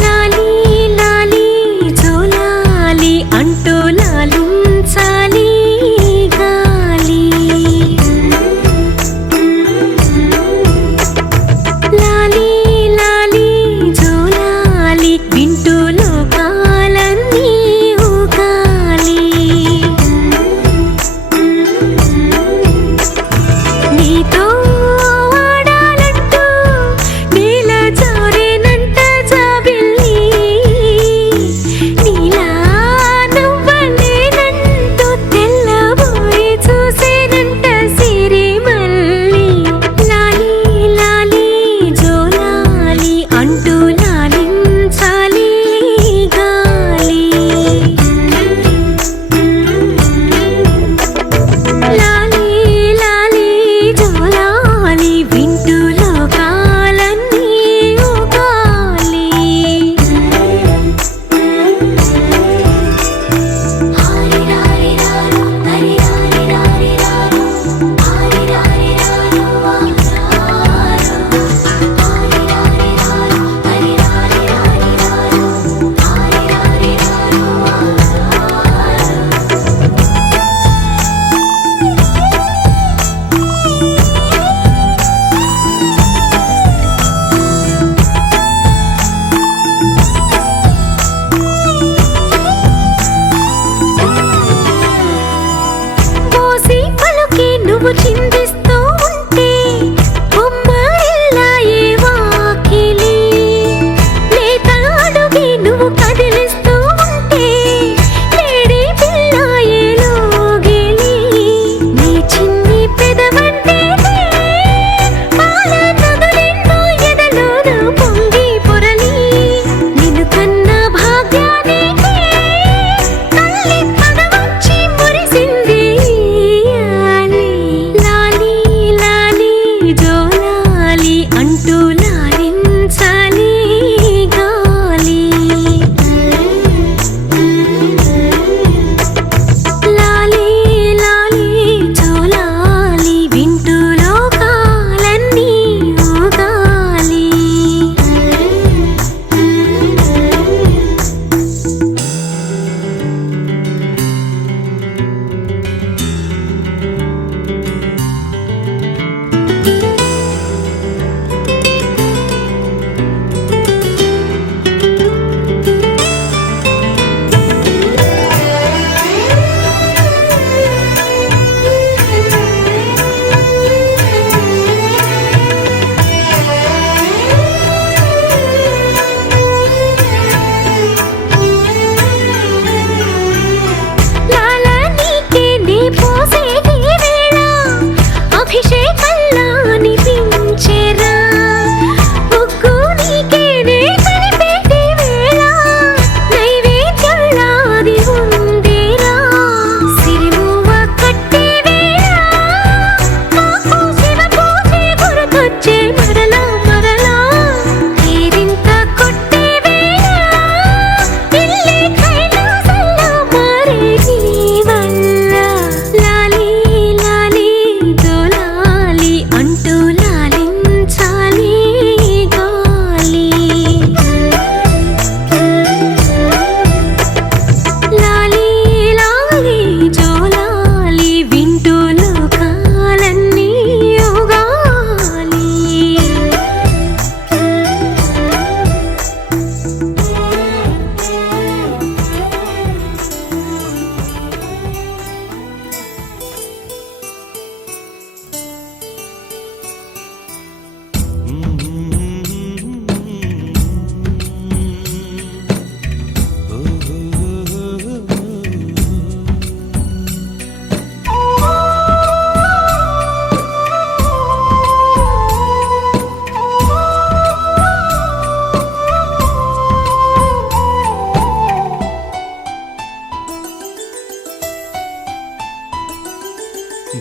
లాలీ లాలీ జోలాలి అంటూ లాలించాలి గాలి లాలీ లాలీ జోలాలి వింటూ లోకాలన్నీ ఊగాలి నీతో ఆడాలంటూ నీల జారేనంట జాబిల్లి నీలా నువ్వలేనంటూ తెల్లబోయి చూసేనంట సిరిమల్లి లాలీ లాలీ జోలాలి అంటూ లాలించాలి గాలి లాలీ లాలీ జోలాలి వింటూ లోకాలన్నీ ఊగాలి పోసి పలుకి నువ్వు చిందిస్తూ ఉంటే బొమ్మరిల్లాయే వాకిలి లేత అడుగి నువ్వు కదిలిస్తూ ఉంటే లేడి పిల్లాయే లోగిలి నీ చిన్ని పెదవంటే పాల నదులెన్నో ఎదలోన పొంగి పొరలి నిన్ను కన్న భాగ్యానికి తల్లి పదవచ్చి మురిసింది లాలీ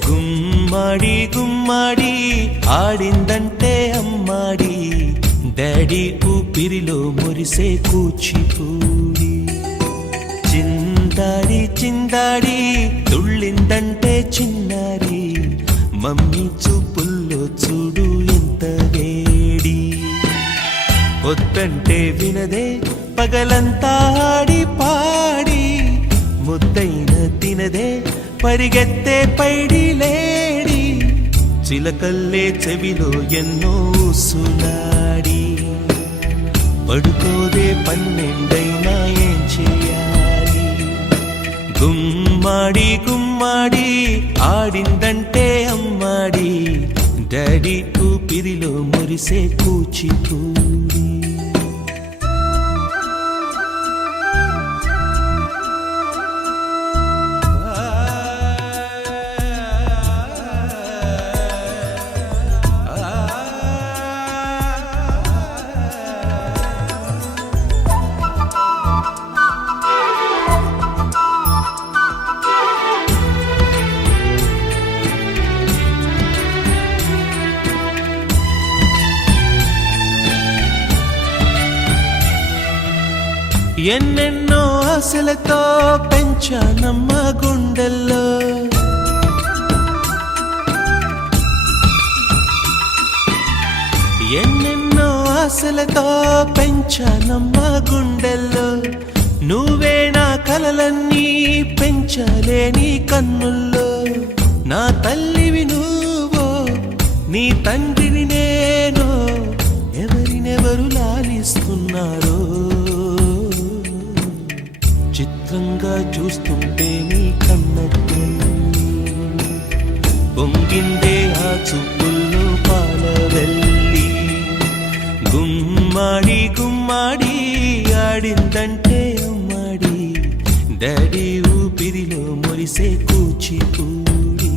గుమ్మాడి గుమ్మాడి ఆడిందంటే అమ్మాడి డాడీ ఊపిరిలో మురిసే కూచిపూడి చిందాడి చిందాడి తుళ్ళిందంటే చిన్నారి మమ్మీ చూపుల్లో చూడు ఎంత వేడి వద్దంటే వినదే పగలంతా ఆడి పాడి ముద్దైన తినదే పరిగెత్తే పైడి లేడి చిలకల్లే చెవిలో ఎన్నో సునాడి పడుకోదే పన్నెండైనా ఏం చేయాలి గుమ్మాడి గుమ్మాడి ఆడిందంటే అమ్మాడి డాడీ ఊపిరిలో మురిసే కూచిపూడి ఎన్నెన్నో ఆశలతో పెంచానమ్మ గుండెల్లో ఎన్నెన్నో ఆశలతో పెంచానమ్మ గుండెల్లో నువ్వే నా కలలన్నీ పెంచలేని కన్నుల్లో నా తల్లివి నువ్వో నీ తండ్రిని నేను ఎవరినెవరు లాలిస్తున్నారో చిత్రంగా చూస్తుంటే నీ కన్నట్టు పొంగిందే ఆ చూపుల్లో పాలవెల్లి గుమ్మాడి గుమ్మాడి ఆడిందంటే అమ్మాడి డాడీ ఊపిరిలో మురిసే కూచిపూడి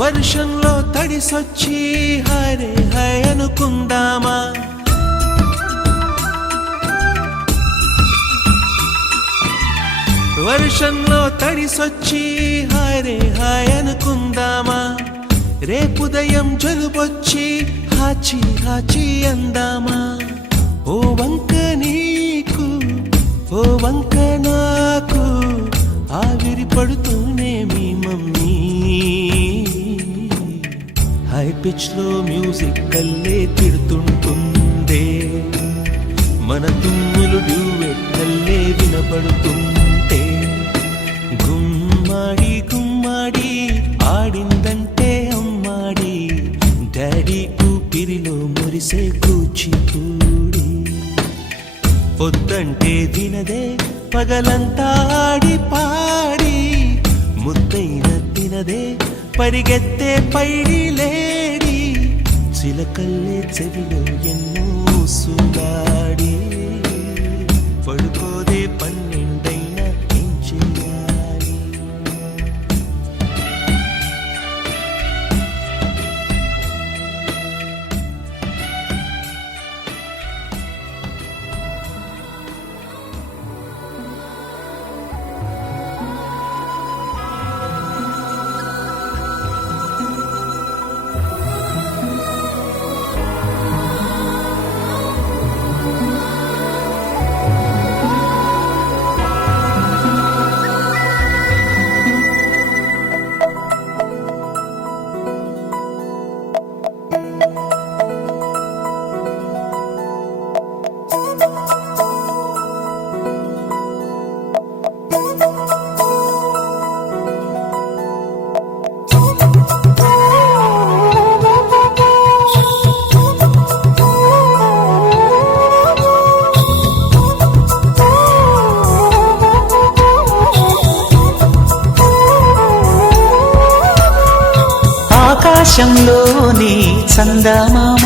వర్షంలో తడిసొచ్చి హరే హై అనుకుందామా వర్షంలో తడిసొచ్చి హరే హై అనుకుందామా రేపుదయం జలుబొచ్చి హాచి హాచి అందామా ఓ వంక నీకు ఓ వంక నాకు ఆవిరి పడుతూనే మీ మమ్మీ హై పిచ్ లో మ్యూజిక్ కల్లే తిడుతుంటుందే మన తుమ్ములు డ్యూయెట్ కల్లే వినపడుతుంటే గుమ్మాడి గుమ్మాడి ఆడిందంటే అమ్మాడి డాడీ ఊపిరిలో మురిసే కూచిపూడి పొద్దంటే వినదే పగలంతా ఆడి పాడి ముద్దైన తినదే పరిగెత్తే పైడి లేడి చిలకల్లే చెవిలో ఎన్నో సుగాడి పడుకోదే పన్నెండైనా ఏం చేయాలి ఆకాశంలోని చందమామ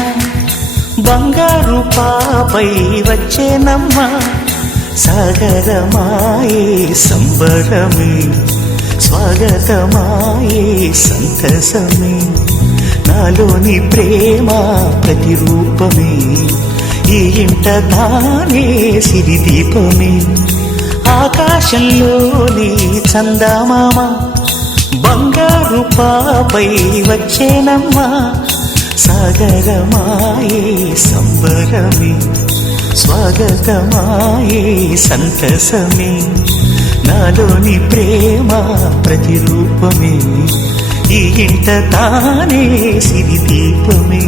బంగారు పాపై వచ్చేనమ్మ సాగరమాయే సంబరమే స్వాగతమాయే సంతసమే నాలోని ప్రేమ ప్రతిరూపమే ఈ ఇంట దానే సిరిదీపమే ఆకాశంలోని చందమామ బంగారు పాపై వచ్చేనమ్మా సాగరమాయే సంబరమే స్వాగతమాయే సంతసమే నాలోని ప్రేమ ప్రతిరూపమే ఈ ఇంట తానే సిరిదీపమే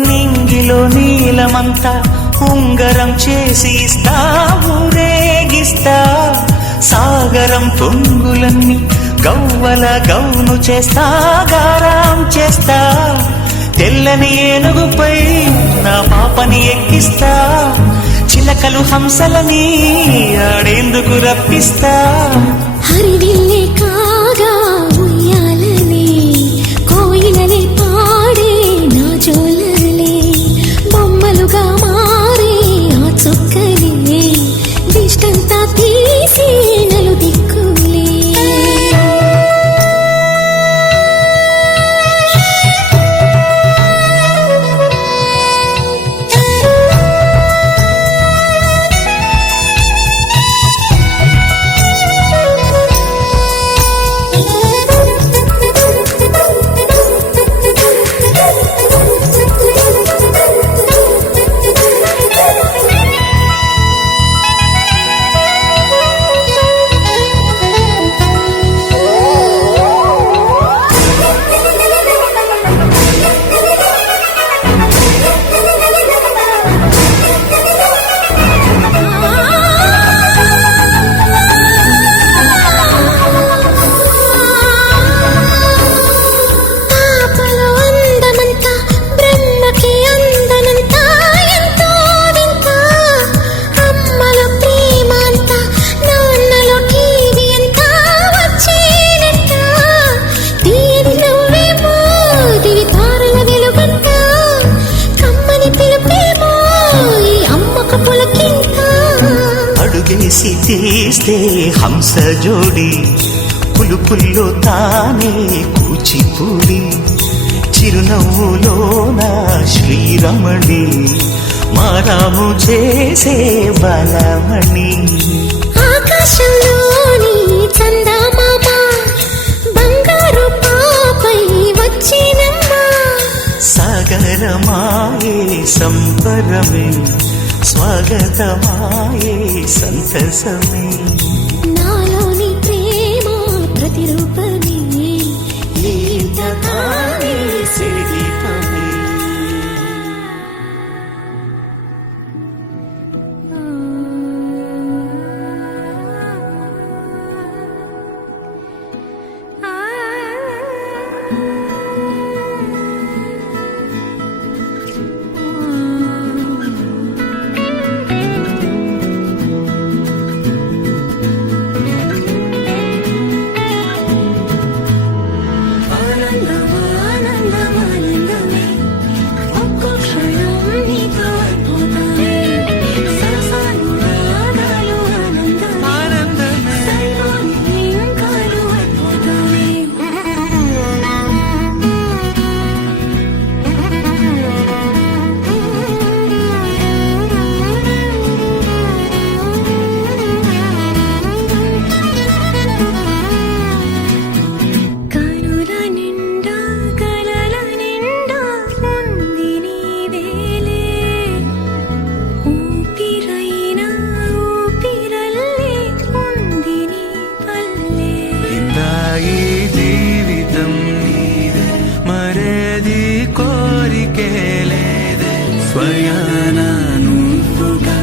నింగిలో నీలమంతా ఉంగరం చేసి ఇస్తా ఊరేగిస్తా సాగరం పొంగులన్నీ గవ్వల గౌను చేస్తా గారం చేస్తా తెల్లని ఏనుగుపై నా పాపని ఎక్కిస్తా చిలకలు హంసలని ఆడేందుకు రప్పిస్తా హరివిల్లే కాగా ఉయ్యాలనే కోయిలనే పాడే నా జోలలే బొమ్మలుగా మారే ఆ చుక్కలే దిష్టంతా తీసి నలు దిక్కులే అడుగేసి తీస్తే హంస జోడి పులుపుల్లో తానే కూచిపూడి చిరునవ్వులోన శ్రీరమణి మారాము చేసే బలమణి ఆకాశంలోని చందమామ బంగారు పాపై వచ్చినమ్మా సాగరమాయే సంబరమే స్వాగతమాయే సంతసమే నాలోని ప్రేమ ప్రతిరూపమే ఈ ఇంట తానే సిరిదీపమే కోరికే లేదే స్వయాన నువ్వుగా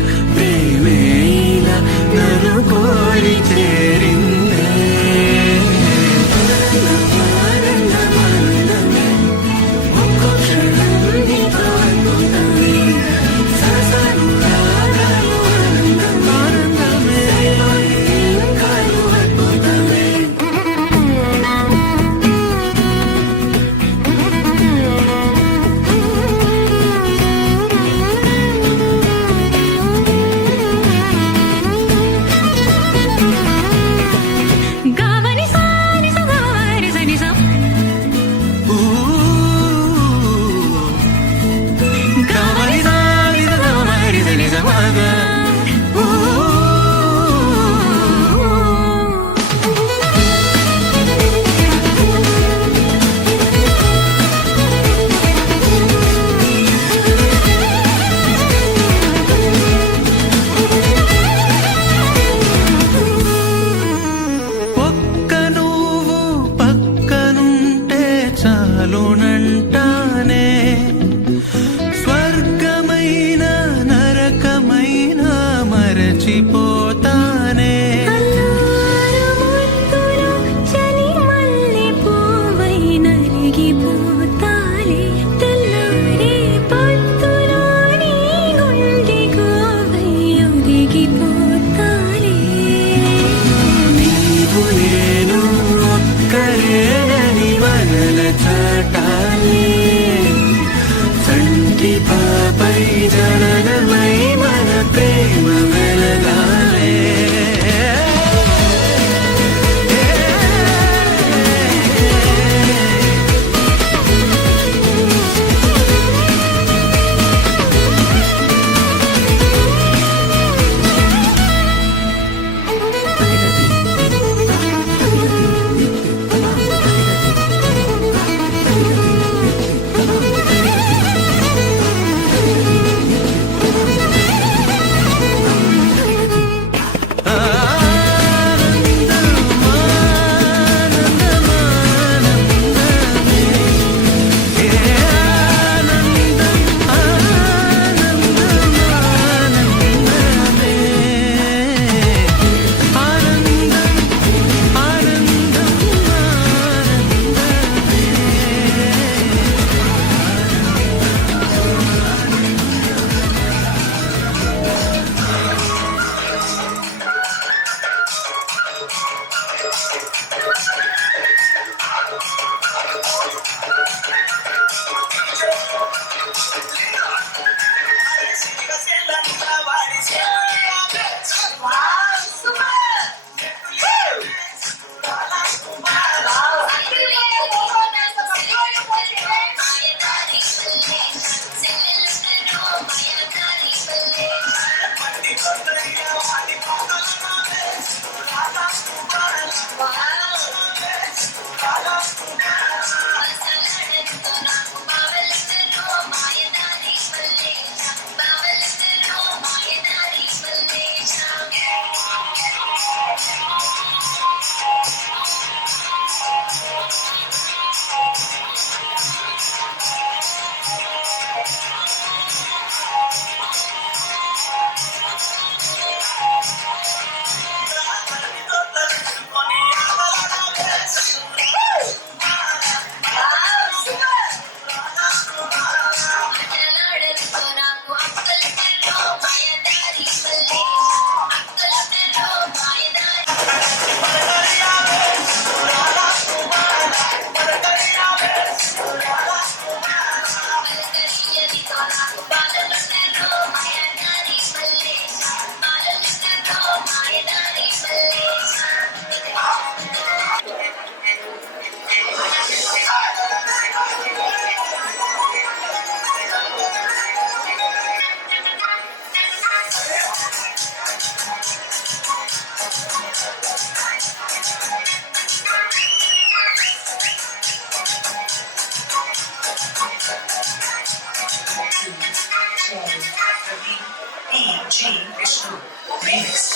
Shri Vishnu remix.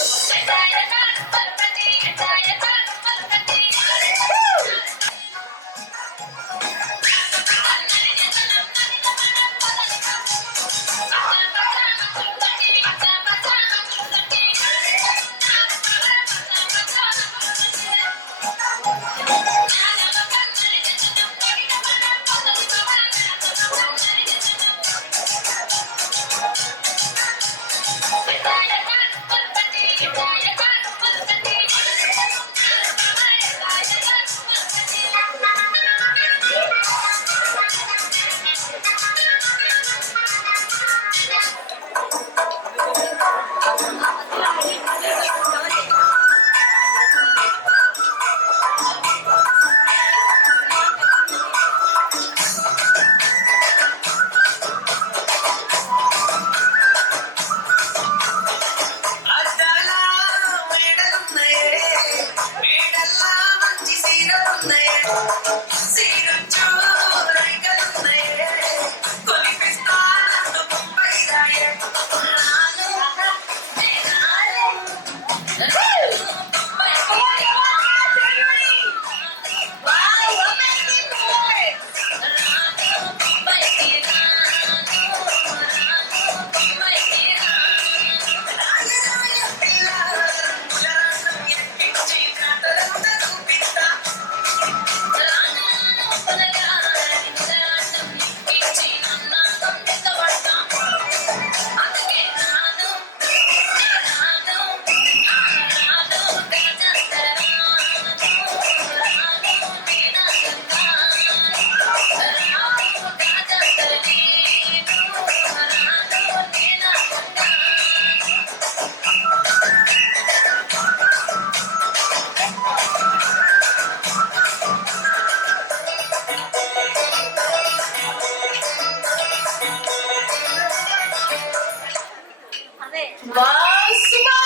Wow, super!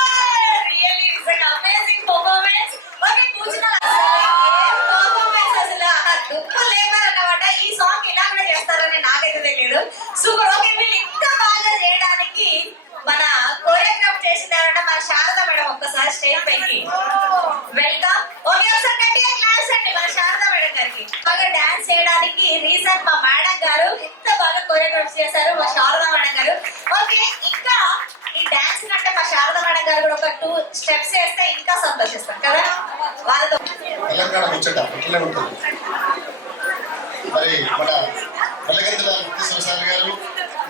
Really, it's an amazing performance. మరి కూర్చున్న performance అసలు దుప్పలేమన్నమాట. ఈ సాంగ్ ఇలా కూడా చేస్తారని నాకైతే తెలియదు. సూపర్. ఓకే, వీళ్ళు ఇంత బాగా చేయడానికి మన కోరియోగ్రాఫ్ చేసింది ఎవరంటే మన శారద మేడం. ఒక్కసారి స్టేజ్ పైకి వెల్కమ్. ఓకే, ఒకసారి గట్టిగా క్లాస్ అండి మన శారద మేడం గారికి. బాగా డాన్స్ చేయడానికి రీజన్ మా మేడం గారు ఇంత బాగా కోరియోగ్రాఫ్ చేశారు మా శారద మేడం గారు. ఓకే, ఇంకా ఈ డాన్స్ అంటే మా శారద మేడం గారు కూడా ఒక 2 స్టెప్స్ వేస్తే ఇంకా సంతోషిస్తాం కదా వాళ్ళతో. తెలంగాణ ముచ్చట అట్లనే ఉంటుంది. మరి మన వెల్లగందుల ముక్తి సంవత్సరాలు గారు,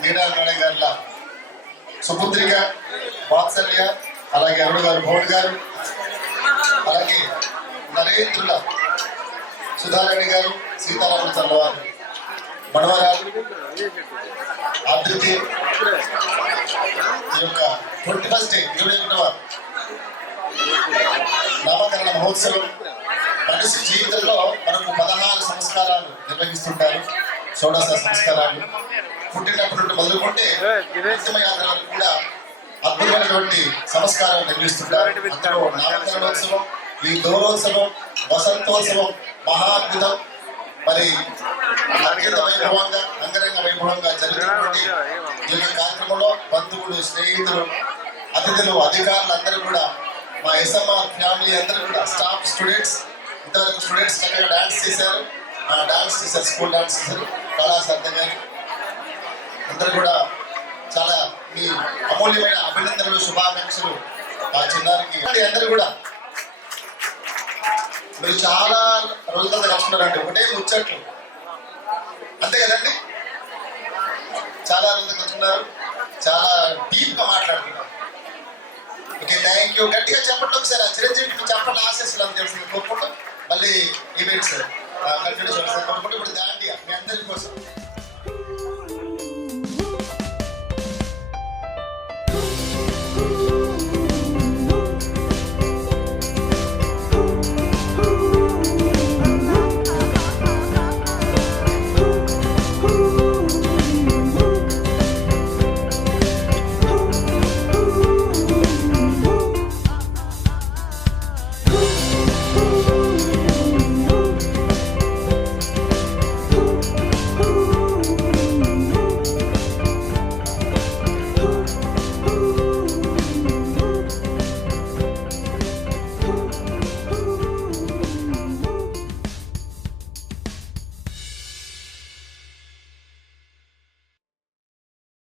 మీనా మేడం గారుల సుపుత్రిక వాత్సల్య, అలాగే అరుణ గారు, భవన్ గారు, అలాగే నరేంద్రుల సుధారాణి గారు, సీతారామ చల్లవారు మనవరాలు అభివృద్ధి ఈ యొక్క 21st 21వ నామకరణ మహోత్సవం. మనిషి జీవితంలో మనకు 16 సంస్కారాలు నిర్వహిస్తుంటారు. షోడశ సంస్కారాలు పుట్టినప్పటి నుండి మొదలుకుంటే అంతిమయాత్ర వరకు కూడా అద్భుతమైనటువంటి సంస్కారాలు నిర్వహిస్తుంటారు. అందులో నామకరణోత్సవం, ఈ గౌరవోత్సవం, వసంతోత్సవం మహా అద్భుతం. మరి అంకిత వైభవంగా, అంగరంగ వైభవంగా జరుగుతున్నటువంటి ఈ యొక్క కార్యక్రమంలో బంధువులు, స్నేహితులు, అతిథులు, అధికారులు అందరూ కూడా, మా ఎస్ఎంఆర్ ఫ్యామిలీ అందరూ కూడా, స్టాఫ్, స్టూడెంట్స్, ఇంతవరకు స్టూడెంట్స్ చక్కగా డాన్స్ చేశారు. స్కూల్ డాన్స్ చేశారు. కళాశాల గారు అందరూ కూడా చాలా మీ అమూల్యమైన అభినందనలు, శుభాకాంక్షలు ఆ చిన్నారికి. అందరూ కూడా మీరు చాలా రోజుల తర్వాత కలుసుకున్నారంటే ఒకటే ముచ్చట్లు, అంతే కదండి. చాలా రోజులు కలుసుకున్నారు, చాలా డీప్ గా మాట్లాడుతున్నారు. Okay, thank you. గట్టిగా చెప్పండి ఒకసారి. చిరంజీవి చెప్పండి, ఆశీస్సులు అని తెలిసింది కోరుకుంటాం. మళ్ళీ ఈవెంట్స్ కంటిన్యూ చేస్తాం. ఇప్పుడు దాండియా మీ అందరి కోసం